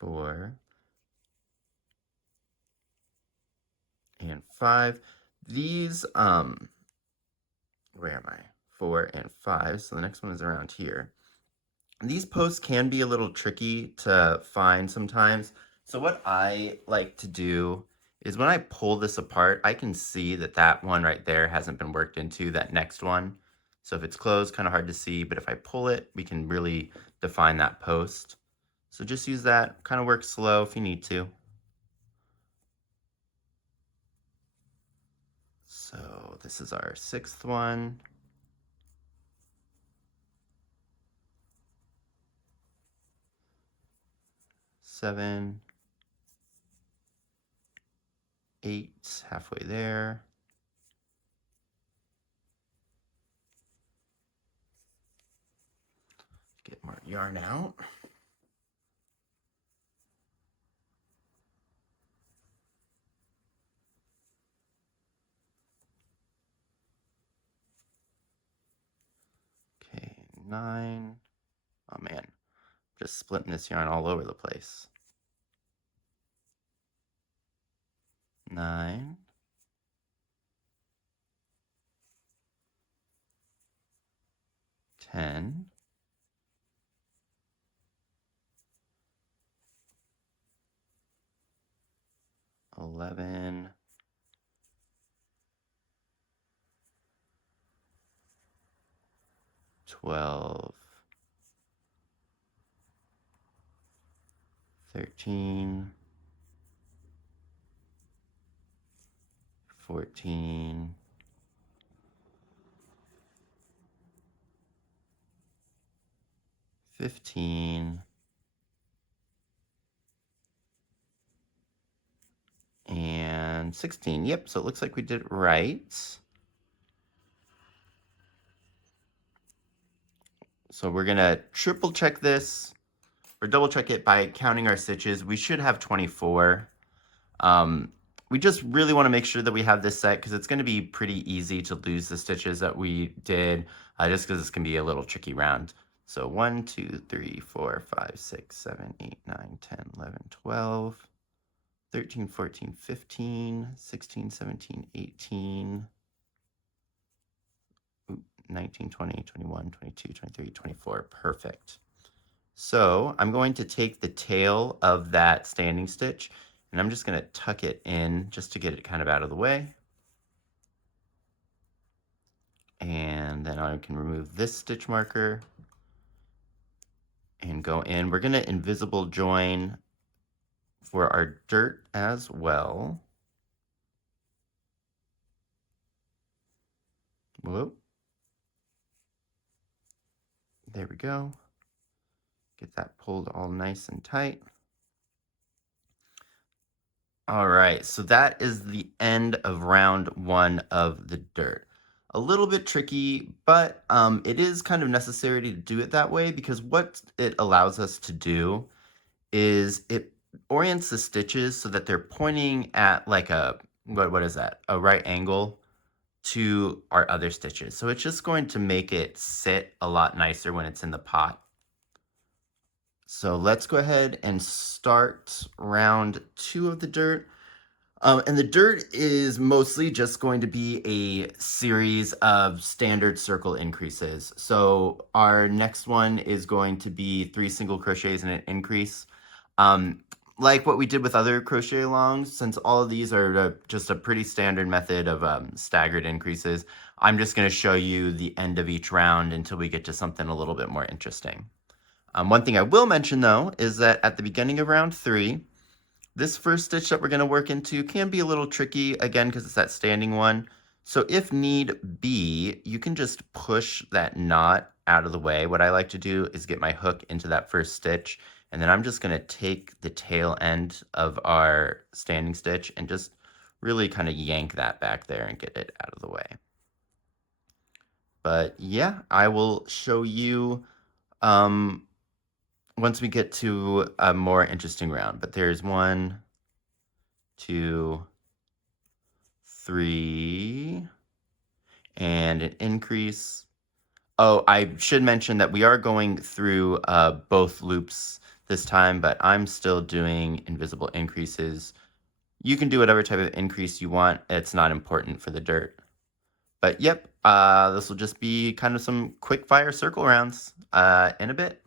4, and 5. These, where am I? 4 and 5, so the next one is around here. These posts can be a little tricky to find sometimes. So what I like to do is when I pull this apart, I can see that that one right there hasn't been worked into, that next one. So if it's closed, kind of hard to see, but if I pull it, we can really define that post. So just use that, kind of work slow if you need to. So this is our 6th one. Seven, 8, halfway there. Get more yarn out. Okay, 9. Oh man, just splitting this yarn all over the place. 9. 10. 11. 11, 12, 13, 14, 15, and 16. Yep, so it looks like we did it right. So we're gonna triple check this, or double check it by counting our stitches. We should have 24. We just really want to make sure that we have this set because it's going to be pretty easy to lose the stitches that we did, just because it's going to be a little tricky round. So 1, 2, 3, 4, 5, 6, 7, 8, 9, 10, 11, 12, 13, 14, 15, 16, 17, 18, 19, 20, 21, 22, 23, 24. Perfect. So I'm going to take the tail of that standing stitch and I'm just going to tuck it in just to get it kind of out of the way. And then I can remove this stitch marker and go in. We're going to invisible join for our dirt as well. Whoop. There we go. Get that pulled all nice and tight. All right, so that is the end of round 1 of the dirt. A little bit tricky, but it is kind of necessary to do it that way because what it allows us to do is it orients the stitches so that they're pointing at like a, what is that? A right angle to our other stitches. So it's just going to make it sit a lot nicer when it's in the pot. So let's go ahead and start round 2 of the dirt. And the dirt is mostly just going to be a series of standard circle increases. So our next one is going to be 3 single crochets and an increase. Like what we did with other crochet alongs, since all of these are just a pretty standard method of staggered increases, I'm just going to show you the end of each round until we get to something a little bit more interesting. One thing I will mention though is that at the beginning of round 3, this first stitch that we're going to work into can be a little tricky, again, because it's that standing one. So if need be, you can just push that knot out of the way. What I like to do is get my hook into that first stitch, and then I'm just going to take the tail end of our standing stitch and just really kind of yank that back there and get it out of the way. But yeah, I will show you once we get to a more interesting round. But there's 1, 2, 3, and an increase. Oh, I should mention that we are going through both loops this time, but I'm still doing invisible increases. You can do whatever type of increase you want. It's not important for the dirt. But yep, this will just be kind of some quick fire circle rounds in a bit.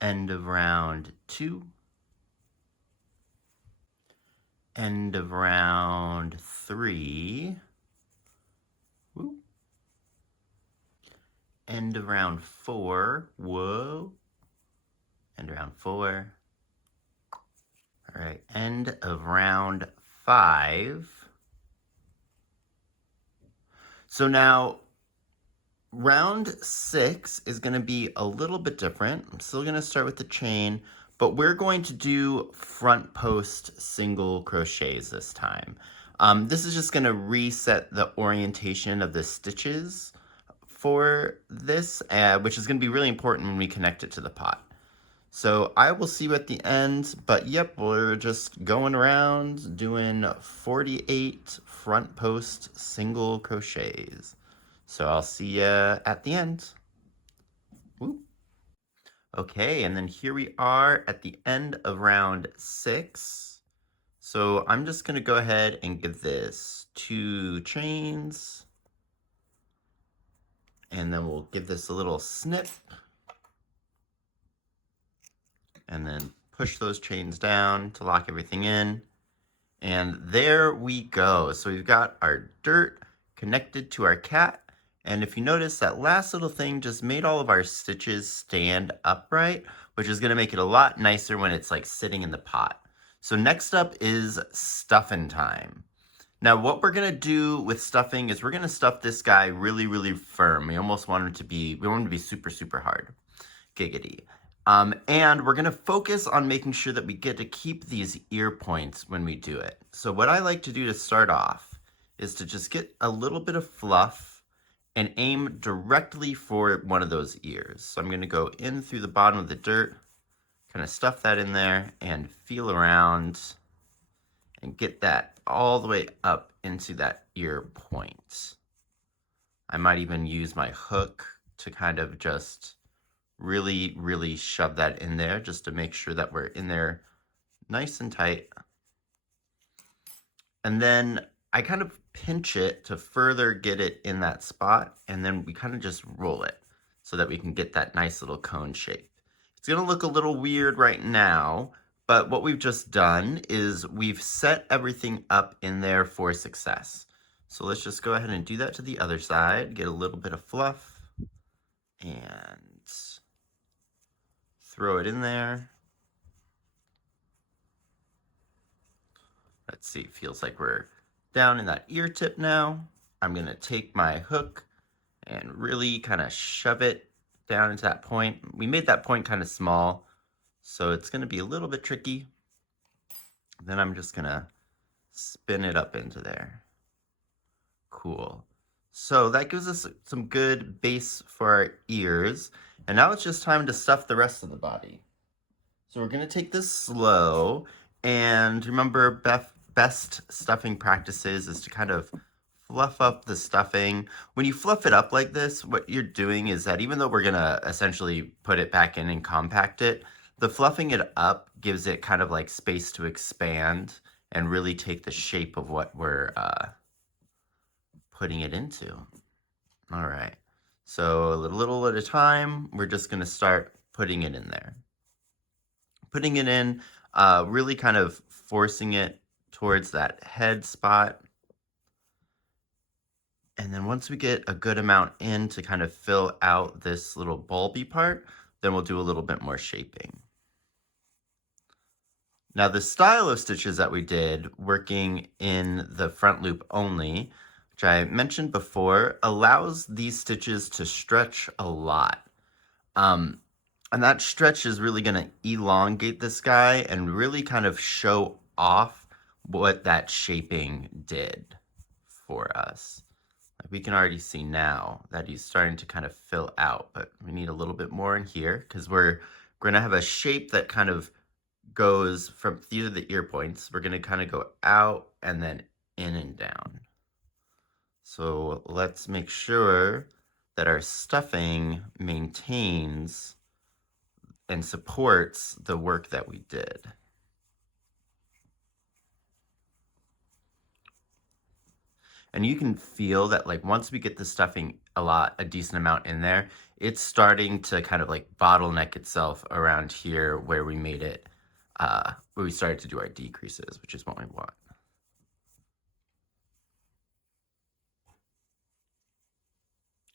End of round 2. End of round 3. Woo. End of round 4. Whoa. End of round 4. All right, end of round 5. So now round 6 is going to be a little bit different. I'm still going to start with the chain, but we're going to do front post single crochets this time. This is just going to reset the orientation of the stitches for this, which is going to be really important when we connect it to the pot. So I will see you at the end, but yep, we're just going around doing 48 front post single crochets. So I'll see you at the end. Woo. Okay, and then here we are at the end of round 6. So I'm just going to go ahead and give this 2 chains. And then we'll give this a little snip. And then push those chains down to lock everything in. And there we go. So we've got our dirt connected to our cat. And if you notice, that last little thing just made all of our stitches stand upright, which is gonna make it a lot nicer when it's like sitting in the pot. So next up is stuffing time. Now what we're gonna do with stuffing is we're gonna stuff this guy really, really firm. We almost want him to be, we want him to be super, super hard. Giggity. And we're gonna focus on making sure that we get to keep these ear points when we do it. So what I like to do to start off is to just get a little bit of fluff and aim directly for one of those ears. So I'm gonna go in through the bottom of the dirt, kind of stuff that in there and feel around and get that all the way up into that ear point. I might even use my hook to kind of just really, really shove that in there just to make sure that we're in there nice and tight. And then I kind of pinch it to further get it in that spot, and then we kind of just roll it so that we can get that nice little cone shape. It's gonna look a little weird right now, but what we've just done is we've set everything up in there for success. So let's just go ahead and do that to the other side, get a little bit of fluff, and throw it in there. Let's see, feels like we're down in that ear tip now. I'm gonna take my hook and really kind of shove it down into that point. We made that point kind of small, so it's gonna be a little bit tricky. Then I'm just gonna spin it up into there. Cool. So that gives us some good base for our ears. And now it's just time to stuff the rest of the body. So we're gonna take this slow, and remember best stuffing practices is to kind of fluff up the stuffing. When you fluff it up like this, what you're doing is that even though we're gonna essentially put it back in and compact it, the fluffing it up gives it kind of like space to expand and really take the shape of what we're putting it into. All right, so a little at a time, we're just gonna start putting it in there. Putting it in, really kind of forcing it towards that head spot. And then once we get a good amount in to kind of fill out this little bulby part, then we'll do a little bit more shaping. Now the style of stitches that we did, working in the front loop only, which I mentioned before, allows these stitches to stretch a lot. And that stretch is really going to elongate this guy and really kind of show off what that shaping did for us. We can already see now that he's starting to kind of fill out, but we need a little bit more in here because we're going to have a shape that kind of goes from these are the ear points. We're going to kind of go out and then in and down. So let's make sure that our stuffing maintains and supports the work that we did. And you can feel that like once we get the stuffing a decent amount in there, it's starting to kind of like bottleneck itself around here where we made it, where we started to do our decreases, which is what we want.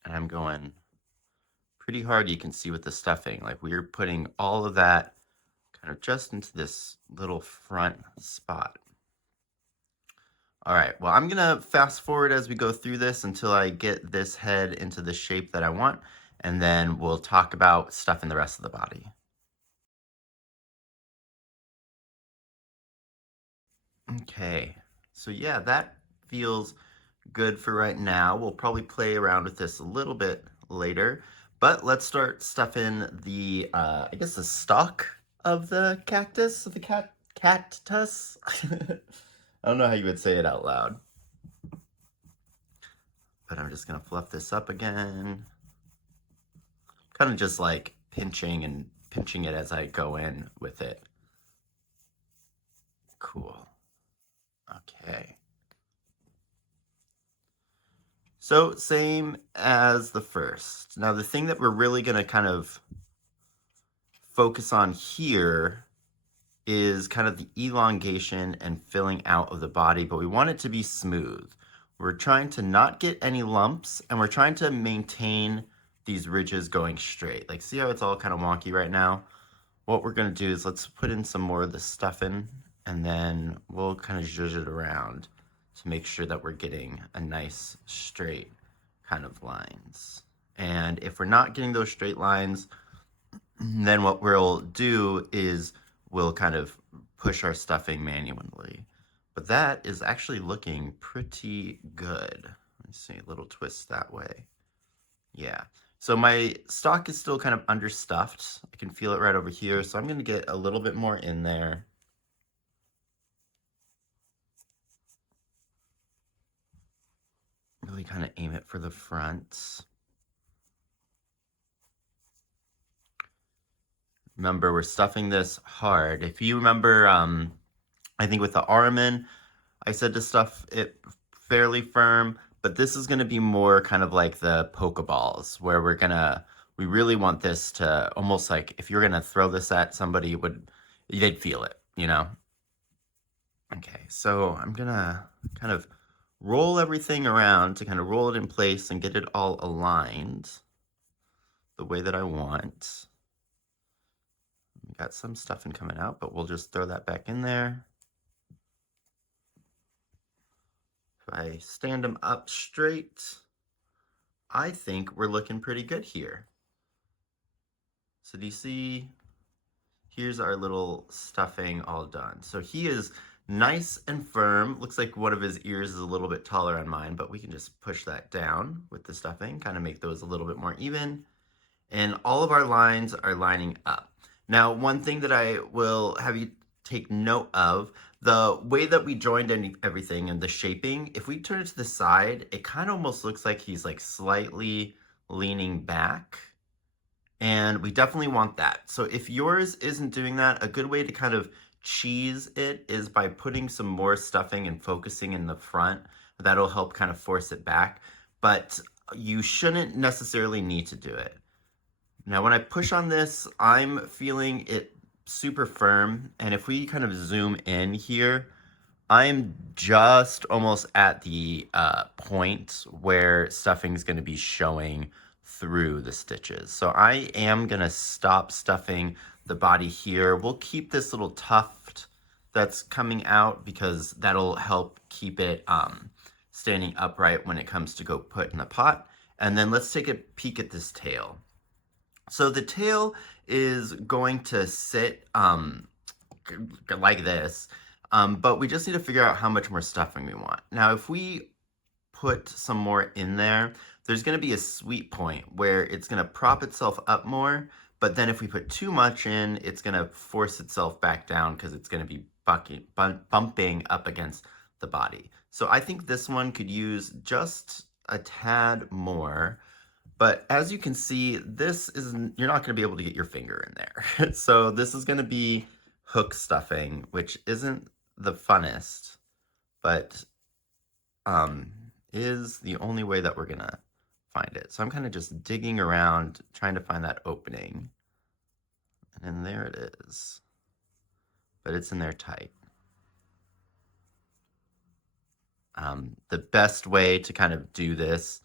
And I'm going pretty hard, you can see with the stuffing, like we're putting all of that kind of just into this little front spot. All right, well, I'm gonna fast forward as we go through this until I get this head into the shape that I want, and then we'll talk about stuffing the rest of the body. Okay, so yeah, that feels good for right now. We'll probably play around with this a little bit later, but let's start stuffing the, I guess the stalk of the cactus, of the cactus. I don't know how you would say it out loud. But I'm just gonna fluff this up again. Kind of just like pinching it as I go in with it. Cool. Okay. So same as the first. Now the thing that we're really gonna kind of focus on here is kind of the elongation and filling out of the body, but we want it to be smooth. We're trying to not get any lumps, and we're trying to maintain these ridges going straight. Like, see how it's all kind of wonky right now? What we're gonna do is let's put in some more of the stuffing, and then we'll kind of zhuzh it around to make sure that we're getting a nice straight kind of lines. And if we're not getting those straight lines, then what we'll do is we'll kind of push our stuffing manually. But that is actually looking pretty good. Let's see, a little twist that way. Yeah. So my stock is still kind of understuffed. I can feel it right over here. So I'm going to get a little bit more in there. Really kind of aim it for the front. Remember, we're stuffing this hard. If you remember, I think with the Armin, I said to stuff it fairly firm, but this is going to be more kind of like the Pokeballs, where we really want this to almost like, if you're going to throw this at somebody, they'd feel it, you know? Okay, so I'm going to kind of roll everything around to kind of roll it in place and get it all aligned the way that I want. Got some stuffing coming out, but we'll just throw that back in there. If I stand them up straight, I think we're looking pretty good here. So do you see? Here's our little stuffing all done. So he is nice and firm. Looks like one of his ears is a little bit taller on mine, but we can just push that down with the stuffing, kind of make those a little bit more even. And all of our lines are lining up. Now, one thing that I will have you take note of, the way that we joined everything and the shaping, if we turn it to the side, it kind of almost looks like he's like slightly leaning back. And we definitely want that. So if yours isn't doing that, a good way to kind of cheese it is by putting some more stuffing and focusing in the front. That'll help kind of force it back. But you shouldn't necessarily need to do it. Now, when I push on this, I'm feeling it super firm. And if we kind of zoom in here, I'm just almost at the point where stuffing is going to be showing through the stitches. So I am going to stop stuffing the body here. We'll keep this little tuft that's coming out because that'll help keep it standing upright when it comes to go put in the pot. And then let's take a peek at this tail. So the tail is going to sit like this, but we just need to figure out how much more stuffing we want. Now, if we put some more in there, there's going to be a sweet point where it's going to prop itself up more, but then if we put too much in, it's going to force itself back down because it's going to be bumping up against the body. So I think this one could use just a tad more. But as you can see, you're not going to be able to get your finger in there. So this is going to be hook stuffing, which isn't the funnest, but is the only way that we're going to find it. So I'm kind of just digging around, trying to find that opening. And then there it is. But it's in there tight. The best way to kind of do this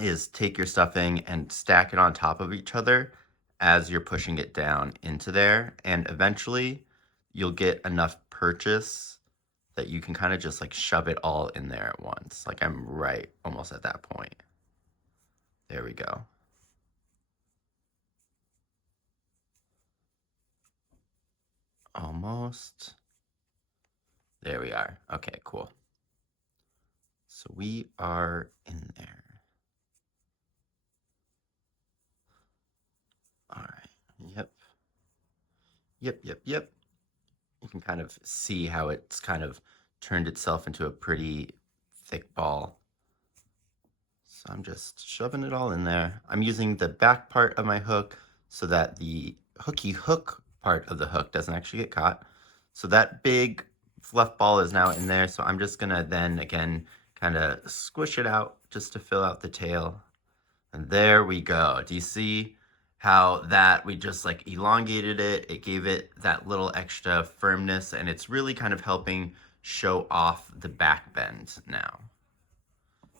is take your stuffing and stack it on top of each other as you're pushing it down into there. And eventually you'll get enough purchase that you can kind of just like shove it all in there at once. Like I'm right almost at that point. There we go. Almost. There we are. Okay, cool. So we are in there. All right. Yep. You can kind of see how it's kind of turned itself into a pretty thick ball. So I'm just shoving it all in there. I'm using the back part of my hook so that the hooky hook part of the hook doesn't actually get caught. So that big fluff ball is now in there. So I'm just gonna then again kind of squish it out just to fill out the tail. And there we go. Do you see? how that we just like elongated it. It gave it that little extra firmness, and it's really kind of helping show off the back bend now.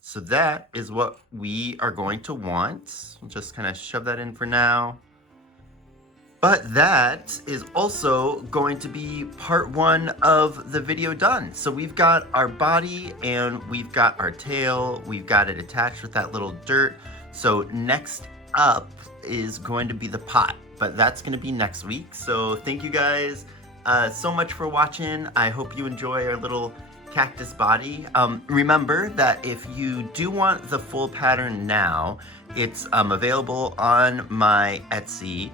So that is what we are going to want. We'll just kind of shove that in for now. But that is also going to be part 1 of the video done. So we've got our body and we've got our tail. We've got it attached with that little dirt. So next up is going to be the pot, but that's going to be next week. So thank you guys so much for watching. I hope you enjoy our little cactus body. Remember that if you do want the full pattern now, it's available on my Etsy.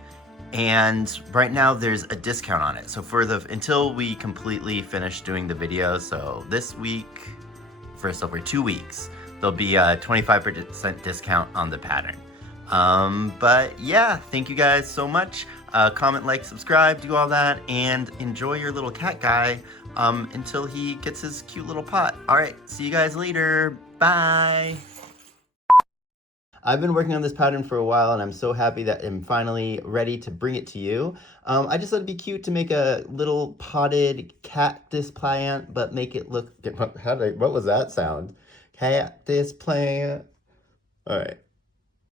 And right now there's a discount on it. So for until we completely finish doing the video, so this week, first over 2 weeks, there'll be a 25% discount on the pattern. But yeah, thank you guys so much. Comment, like, subscribe, do all that, and enjoy your little cat guy until he gets his cute little pot. All right, see you guys later. Bye. I've been working on this pattern for a while, and I'm so happy that I'm finally ready to bring it to you. I just thought it'd be cute to make a little potted cactus plant, but make it look... What was that sound? Cactus plant. All right.